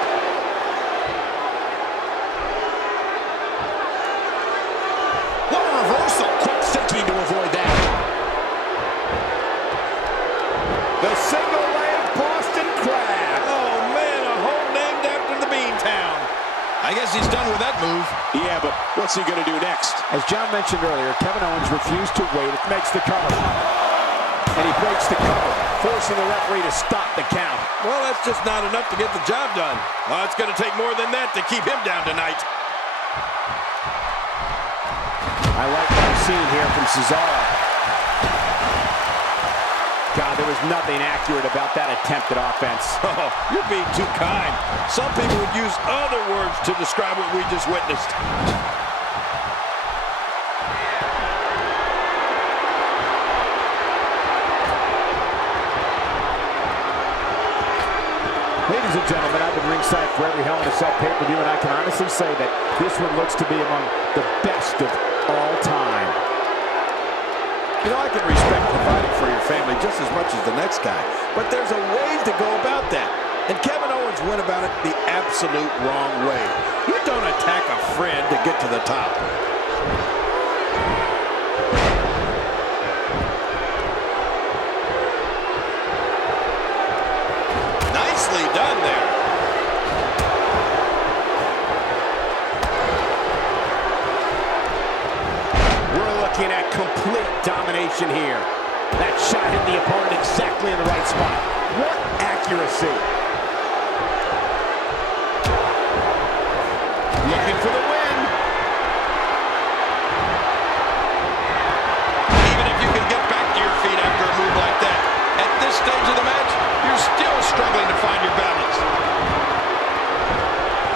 What a reversal. Quick thinking to avoid that. The single leg Boston Crab. Oh, man, a hole named after the Beantown. I guess he's done with that move. Yeah, but what's he going to do next? As John mentioned earlier, Kevin Owens refused to wait. It makes the cover. And he breaks the cover, forcing the referee to stop the count. Well, that's just not enough to get the job done. Well, it's going to take more than that to keep him down tonight. I like what I'm seeing here from Cesaro. God, there was nothing accurate about that attempt at offense. Oh, you're being too kind. Some people would use other words to describe what we just witnessed. Ladies and gentlemen, I've been ringside for every Hell in a Cell pay-per-view, and I can honestly say that this one looks to be among the best of all time. You know, I can respect providing for your family just as much as the next guy, but there's a way to go about that. And Kevin Owens went about it the absolute wrong way. You don't attack a friend to get to the top. Nicely done there. We're looking at complete domination here. That shot hit the opponent exactly in the right spot. What accuracy. Looking for the win. Even if you can get back to your feet after a move like that, at this stage of the match, you're still struggling to find your balance.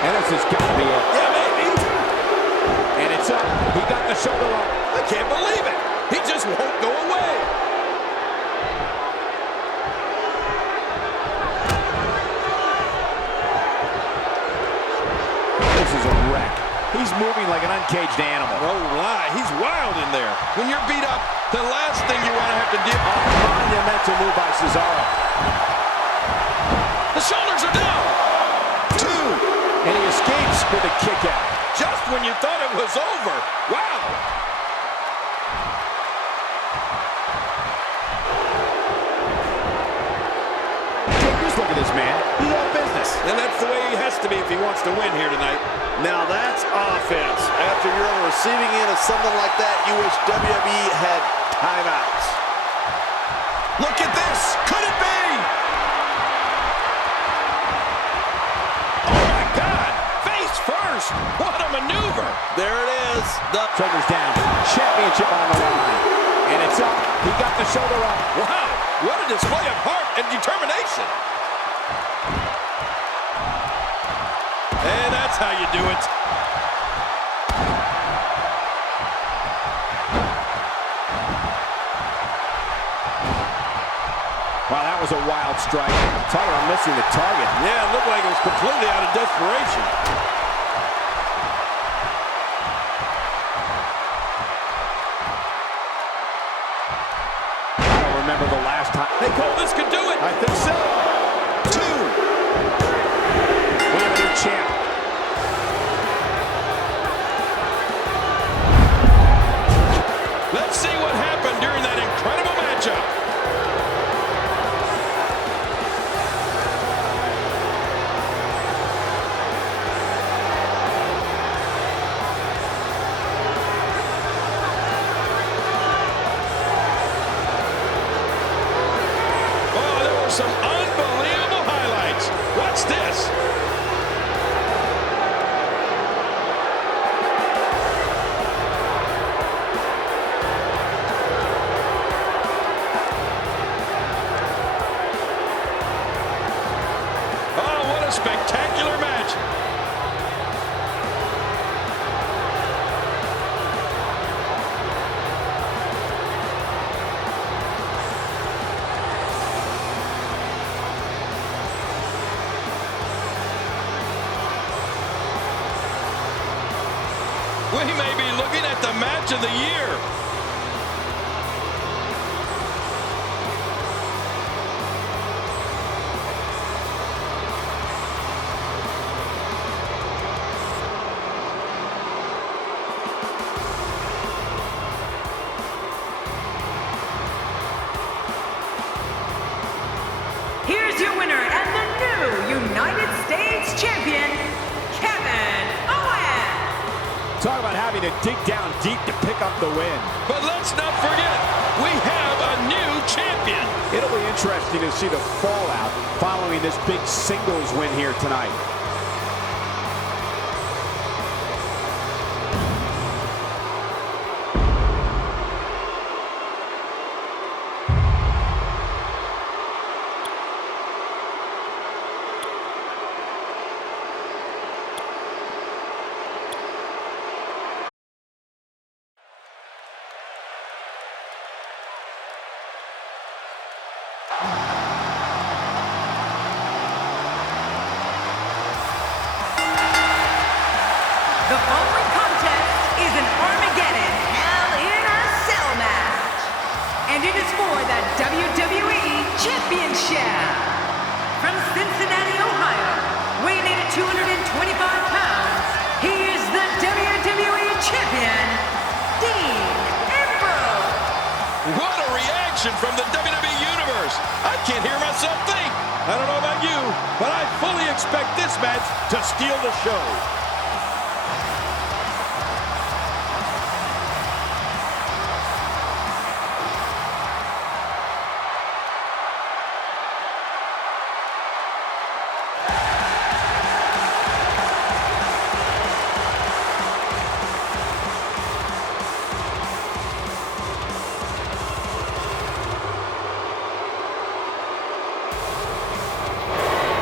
And this has got to be it. Yeah, maybe. And it's up. He got the shoulder up. I can't believe it. He just won't go away. This is a wreck. He's moving like an uncaged animal. No lie, he's wild in there. When you're beat up, the last thing you want to have to deal with. Monumental move by Cesaro. The shoulders are down. 2. And he escapes with a kick out. Just when you thought it was over. Wow. Just look at this man. He's all business. And that's the way he has to be if he wants to win here tonight. Now that's offense. After you're on the receiving end of something like that, you wish WWE had timeouts. Look at this. Could it be? Oh, my God. Face first. What a maneuver. There it is. The Shoulders down. Championship on the line. And it's up. He got the shoulder up. Wow. What a display of heart and determination. And that's how you do it. Wow, that was a wild strike. Talk about missing the target. Yeah, it looked like it was completely out of desperation. I don't remember the last time. Hey, Cole, this could do it. I think so. 2. We have a new champ. Let's see what happened during that incredible matchup. Oh, there were some unbelievable highlights. Watch this. Oh, what a spectacular match. We may be looking at the match of the year. Here's your winner and the new United States Champion, Kevin Owens. Talk about having to dig down deep to pick up the win. But let's not forget, we have a new champion. It'll be interesting to see the fallout following this big singles win here tonight. The following contest is an Armageddon Hell in a Cell match. And it is for the WWE Championship. From Cincinnati, Ohio, weighing in at 225 pounds, he is the WWE Champion, Dean Ambrose. What a reaction from the WWE Universe. I can't hear myself think. I don't know about you, but I fully expect this match to steal the show.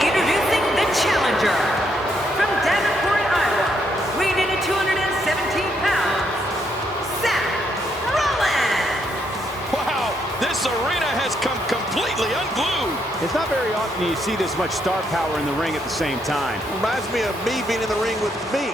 Introducing the challenger from Davenport, often do you see this much star power in the ring at the same time. Reminds me of me being in the ring with me.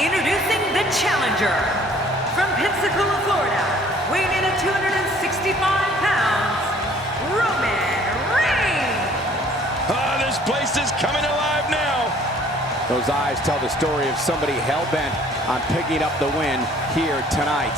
Introducing the challenger from Pensacola, Florida, weighing in at 265 pounds, Roman Reigns. This place is coming alive now. Those eyes tell the story of somebody hell-bent on picking up the win here tonight.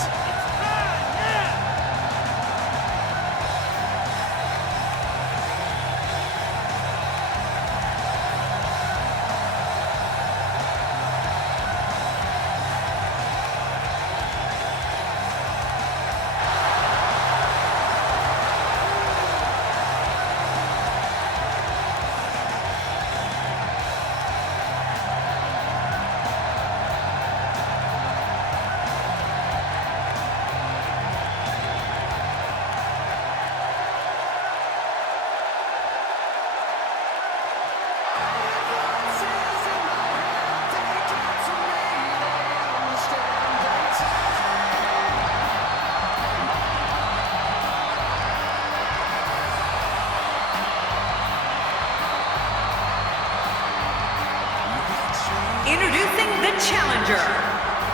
Introducing the challenger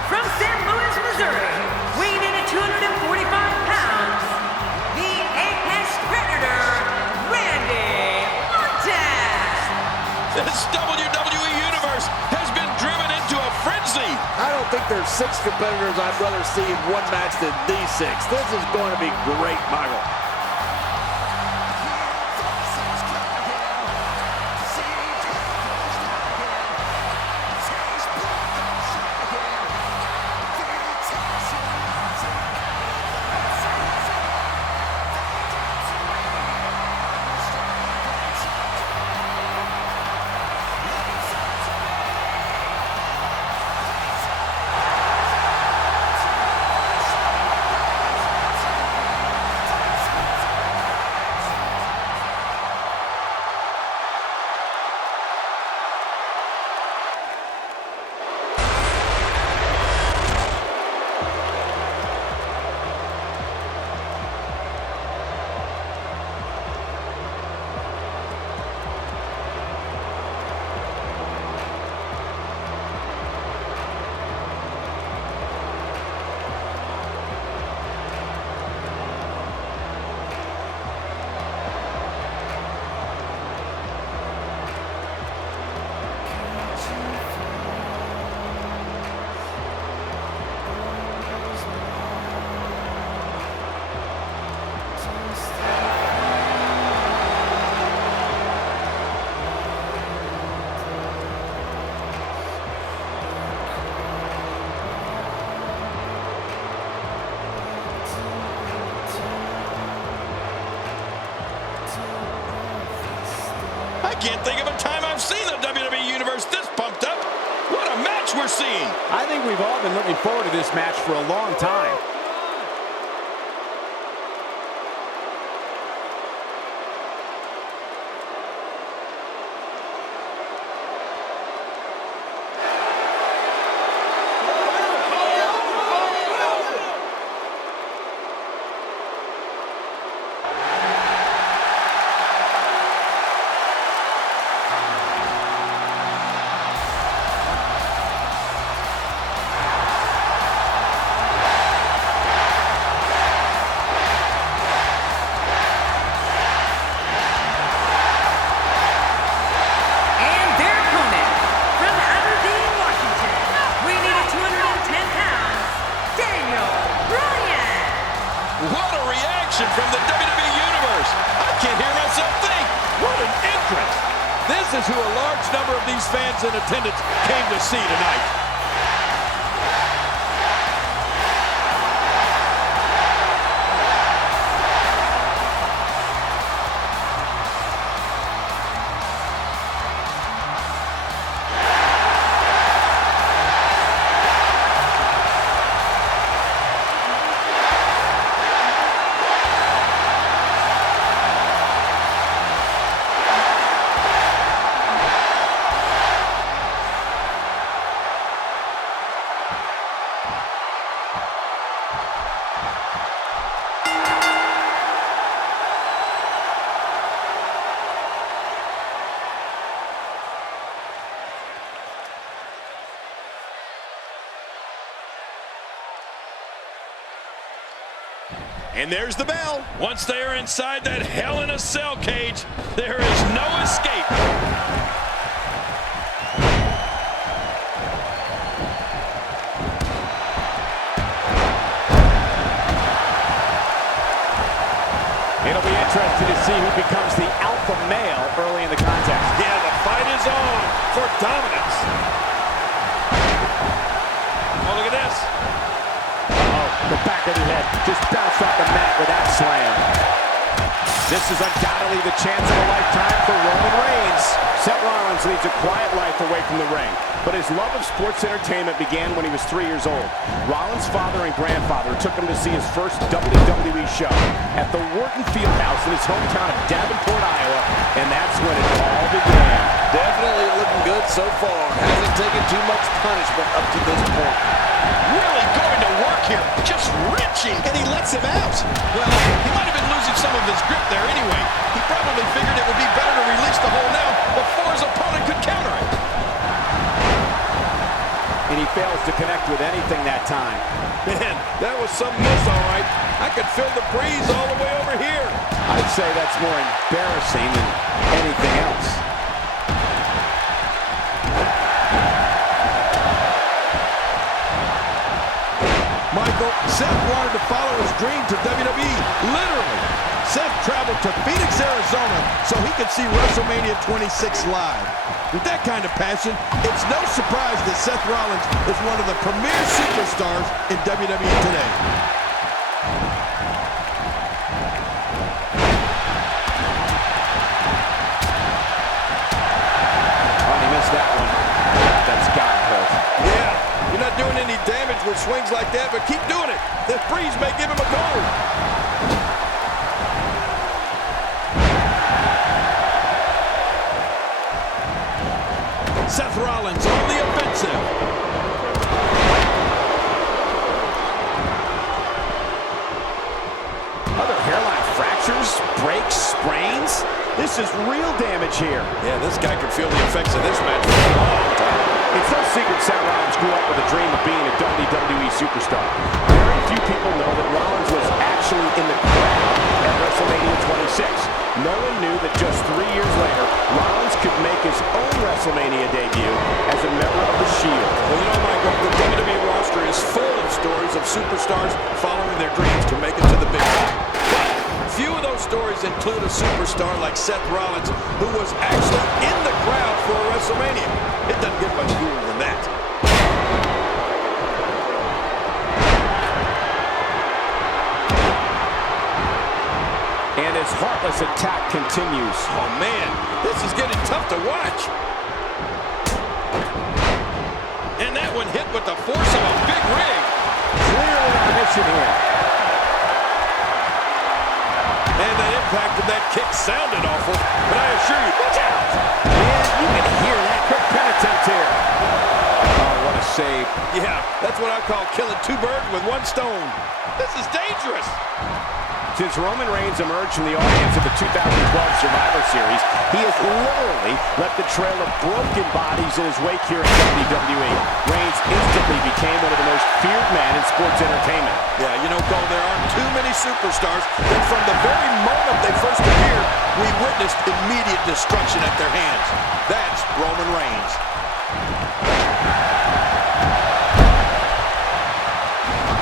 from St. Louis, Missouri, weighing in at 245 pounds, the Apex Predator, Randy Orton. This WWE Universe has been driven into a frenzy. I don't think there's 6 competitors I'd rather see in one match than these 6. This is going to be great, Michael. I can't think of a time I've seen the WWE Universe this pumped up. What a match we're seeing. I think we've all been looking forward to this match for a long time. This is who a large number of these fans in attendance came to see tonight. And there's the bell. Once they are inside that Hell in a Cell cage, there is no escape. It'll be interesting to see who becomes the alpha male early in the contest. Yeah, the fight is on for dominance. Oh, look at this. The back of the head just bounced off the mat with that slam. This is undoubtedly the chance of a lifetime for Roman Reigns. Seth Rollins leads a quiet life away from the ring, but his love of sports entertainment began when he was 3 years old. Rollins' father and grandfather took him to see his first WWE show at the Wharton Fieldhouse in his hometown of Davenport, Iowa, and that's when it all began. Definitely looking good so far. Hasn't taken too much punishment up to this point. Really going to work here, just wrenching. And he lets him out. Well, he might have been losing some of his grip there anyway. He probably figured it would be better to release the hold now before his opponent could counter it. And he fails to connect with anything that time. Man, that was some miss, all right. I could feel the breeze all the way over here. I'd say that's more embarrassing than anything else. Michael, Seth wanted to follow his dream to WWE, literally. Seth traveled to Phoenix, Arizona, so he could see WrestleMania 26 live. With that kind of passion, it's no surprise that Seth Rollins is one of the premier superstars in WWE today. Oh, he missed that one. That's got hurt. Yeah, you're not doing any damage with swings like that, but keep doing it. The freeze may give him a cold. Seth Rollins on the offensive. Other hairline fractures, breaks, sprains. This is real damage here. Yeah, this guy can feel the effects of this match for a long time. It's no secret Seth Rollins grew up with a dream of being a WWE superstar. Very few people know that Rollins was actually in the crowd at WrestleMania 26. No one knew that just 3 years later, Rollins could make his own WrestleMania debut as a member of the Shield. Well, you know, Michael, the WWE roster is full of stories of superstars following their dreams to make it to the big time. But few of those stories include a superstar like Seth Rollins, who was actually in the crowd for a WrestleMania. It doesn't get much cooler than that. And his heartless attack continues. Oh, man, this is getting tough to watch. And that one hit with the force of a big rig. Clearly on a mission here. And the impact of that kick sounded awful, but I assure you, watch out! Man, you can hear that quick pin attempt here. Oh, what a save. Yeah, that's what I call killing two birds with one stone. This is dangerous. Since Roman Reigns emerged from the audience of the 2012 Survivor Series, he has literally left a trail of broken bodies in his wake here in WWE. Reigns instantly became one of the most feared men in sports entertainment. Yeah, you know, Cole, there aren't too many superstars that from the very moment they first appeared, we witnessed immediate destruction at their hands. That's Roman Reigns.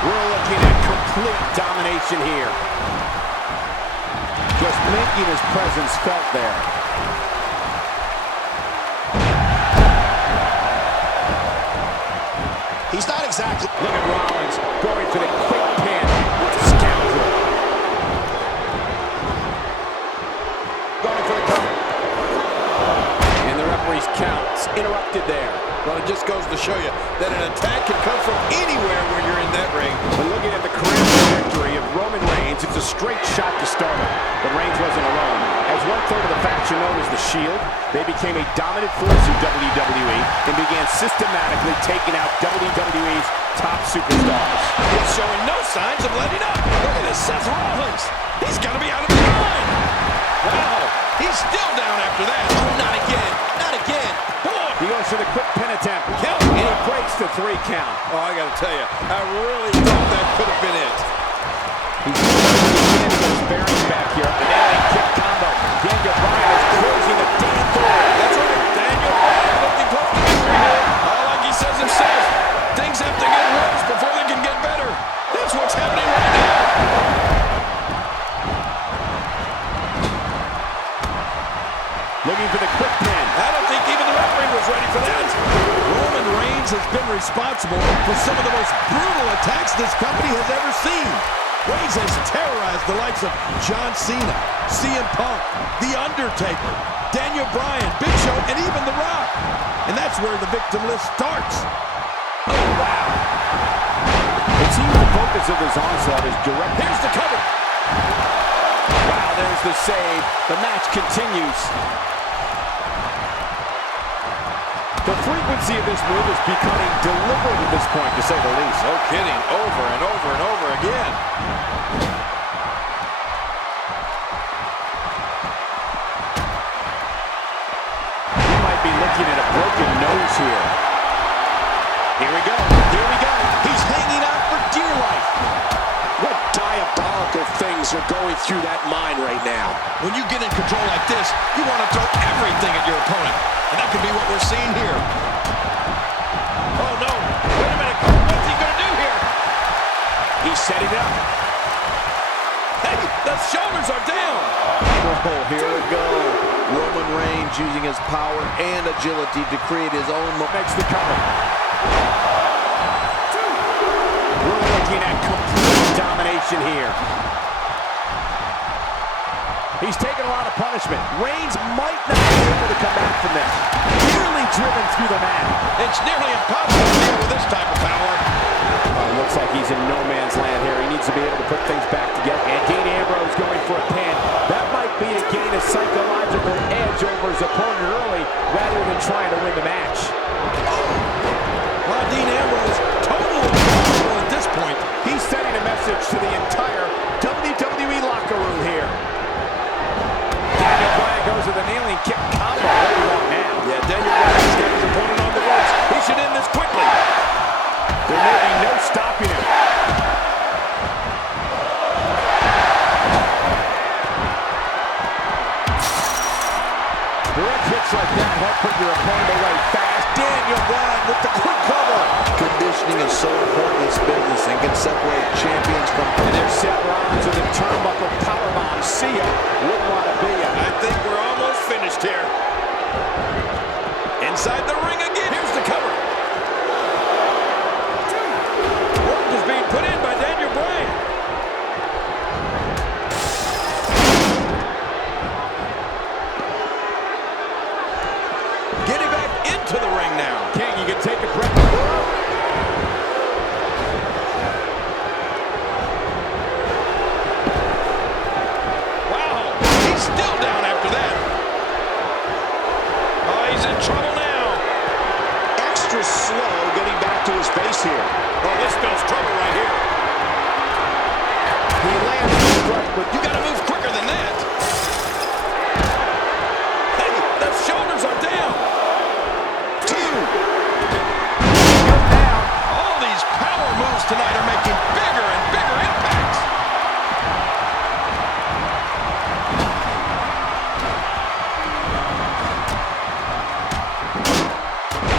We're looking at complete domination here. Just making his presence felt there. exactly. Look at Rollins going for the quick pin. Scoundrel. Going for the cover. And the referee's count's interrupted there. Well, it just goes to show you that an attack can come from anywhere when you're in that ring. But looking at the career trajectory of Roman Reigns, it's a straight shot to start him. But Reigns wasn't alone. As one-third of the faction known as the Shield, they became a dominant force in WWE and began systematically taking out WWE's top superstars. He's showing no signs of letting up. Look at this, Seth Rollins. He's got to be out of his mind. Wow, he's still down after that. Oh, not again, not again. Boy. He goes for the quick pin attempt. Count. And he breaks the 3 count. Oh, I got to tell you, I really thought that could have been it. He's going to his bearings back here. An LA kick combo. Daniel Bryan is closing the damn door. That's right, Daniel Bryan looking close to victory here. Oh, like he says himself, things have to get worse before they can get better. That's what's happening right now. Looking for the quick pin. I don't think even the referee was ready for that. Roman Reigns has been responsible for some of the most brutal attacks this company has ever seen. Reigns has terrorized the likes of John Cena, CM Punk, The Undertaker, Daniel Bryan, Big Show, and even The Rock. And that's where the victim list starts. Oh, wow. It seems the focus of this onslaught is direct. Here's the cover. Wow, there's the save. The match continues. The frequency of this move is becoming deliberate at this point, to say the least. No kidding. Over and over and over again. We might be looking at a broken nose here. Here we go. Here we go. He's hanging on for dear life. What diabolical things are going through that mind right now? When you get in control like this, you want to throw everything at your opponent. And that could be what we're seeing here. Oh, no. Wait a minute. What's he going to do here? He's setting up. Hey, the shoulders are down. Oh, here we go. Roman Reigns using his power and agility to create his own momentum. Makes the cover. We're looking at complete domination here. He's taken a lot of punishment. Reigns might not be able to come back from this. Nearly driven through the mat. It's nearly impossible to deal with this type of power. Looks like he's in no man's land here. He needs to be able to put things back together. And Dean Ambrose going for a pin. That might be to gain a psychological edge over his opponent early rather than trying to win the match. Well, Dean Ambrose totally impossible at this point. He's sending a message to the entire WWE locker room here. Daniel Bryan goes with a kneeling kick combo. What do you want now? Yeah, Daniel Bryan's got his opponent on the ropes. He should end this quickly. There may be no stopping him. Direct hits like that help put your opponent away fast. Daniel Bryan with the quick cover. Conditioning is so important in this business and can separate champions from... And there's Seth Rollins with a turnbuckle powerbomb. See ya. Wouldn't want to be ya. I think we're almost finished here. Inside the ring again. Here's the cover. Work is being put in by Daniel Bryan. Getting back into the ring now. King, you can take a breath. Wow, he's still down after that. Oh, he's in trouble now. Extra slow getting back to his base here. Oh, this spells trouble right here. He lands the strike, but You gotta move quicker than that. Hey, the shoulders are down. All these power moves tonight are making bigger and bigger impacts.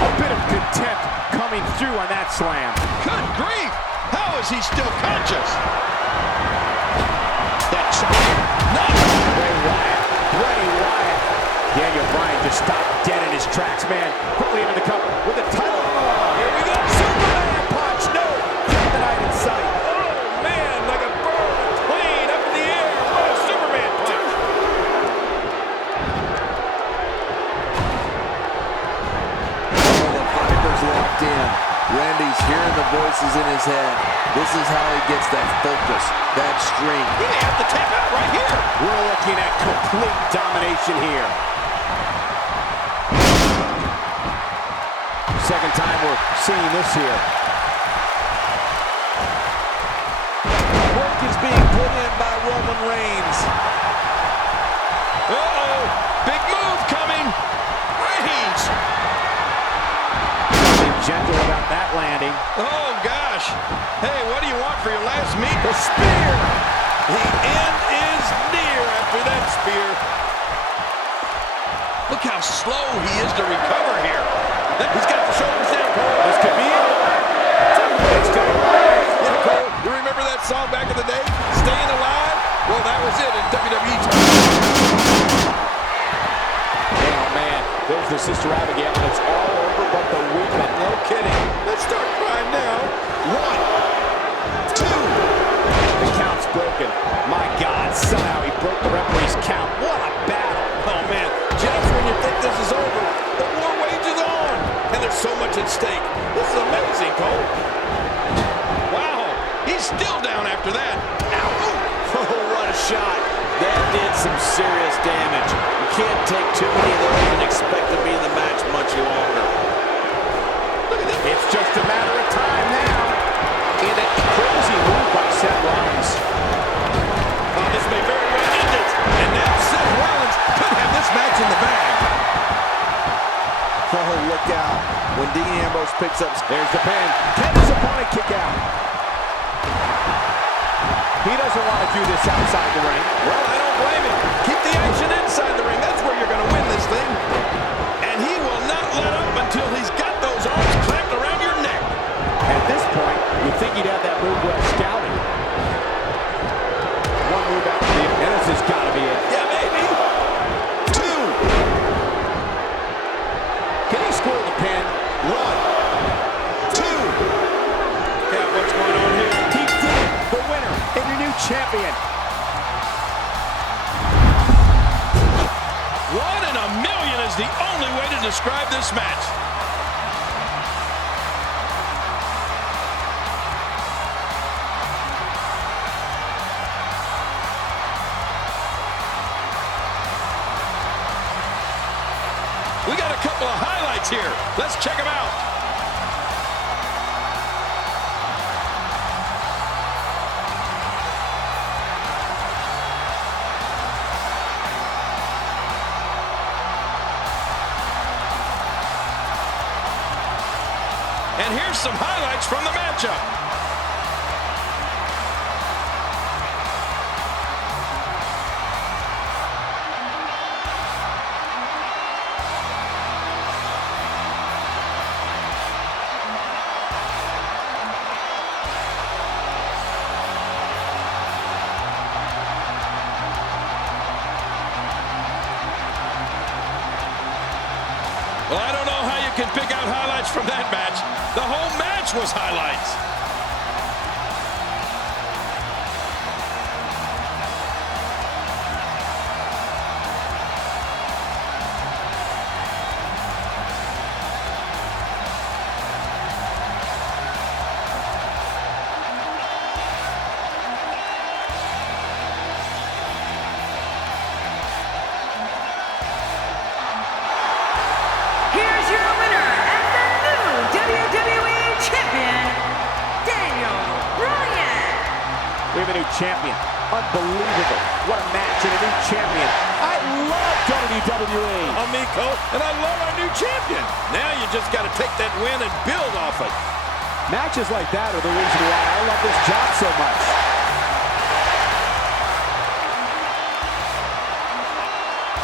a bit of contempt coming through on that slam. Good grief! How is he still conscious? That chop. No! Bray Wyatt. Daniel Bryan just stopped dead in his tracks, man. Quickly into the cover with the title on the line. Here we go. Superman punch. he's hearing the voices in his head. This is how he gets that focus, that strength. He may have to tap out right here. We're looking at complete domination here. Second time we're seeing this here. Work is being put in by Roman Reigns. Uh-oh, big move coming. Reigns. Gentle about that landing. Oh, gosh. Hey, what do you want for your last meat? The spear. The end is near after that spear. Look how slow he is to recover here. He's got the shoulders down. This could be it. It's going to rise. Yeah, Cole, you remember that song back in the day? Staying Alive? Well, that was it in WWE. Oh, man. There's the Sister Abigail, and it's all over but the weekend. No kidding. Let's start crying now. 1, 2. The count's broken. My God, somehow he broke the referee's count. What a battle. Oh, man. Just when you think this is over, the war wages on. And there's so much at stake. This is amazing, Cole. Wow. He's still down after that. Ow. Oh, what a shot. That did some serious damage. You can't take too many of those and expect to be in the match much longer. Look at this. It's just a matter of time now. In a crazy move by Seth Rollins. Oh, this may very well end it. And now Seth Rollins could have this match in the bag. Oh, look out. When Dean Ambrose picks up... There's the pin. Can his opponent kick out? He doesn't want to do this outside the ring. Well, I don't blame him. Keep the action inside the ring. That's where you're going to win this thing. And he will not let up until he's got those arms clamped around your neck. At this point, you'd think he'd have that move well scouted. One move after the other. And this has got to be it. Yeah, maybe. 2. Can he score the pin? 1, 2. Yeah, what's going on here? He did it. The winner and your new champion. 1 in a million is the only way to describe this match. We got a couple of highlights here. Let's check them out. And here's some highlights from the matchup. Well, I don't know how you can pick out highlights from that match. The whole match was highlights. Here's your winner and the new WWE Champion, Daniel Bryan. We have a new champion. Unbelievable. What a match and a new champion. I love WWE. I'm Miko, and I love our new champion. Now you just got to take that win and build off it. Matches like that are the reason why I love this job so much.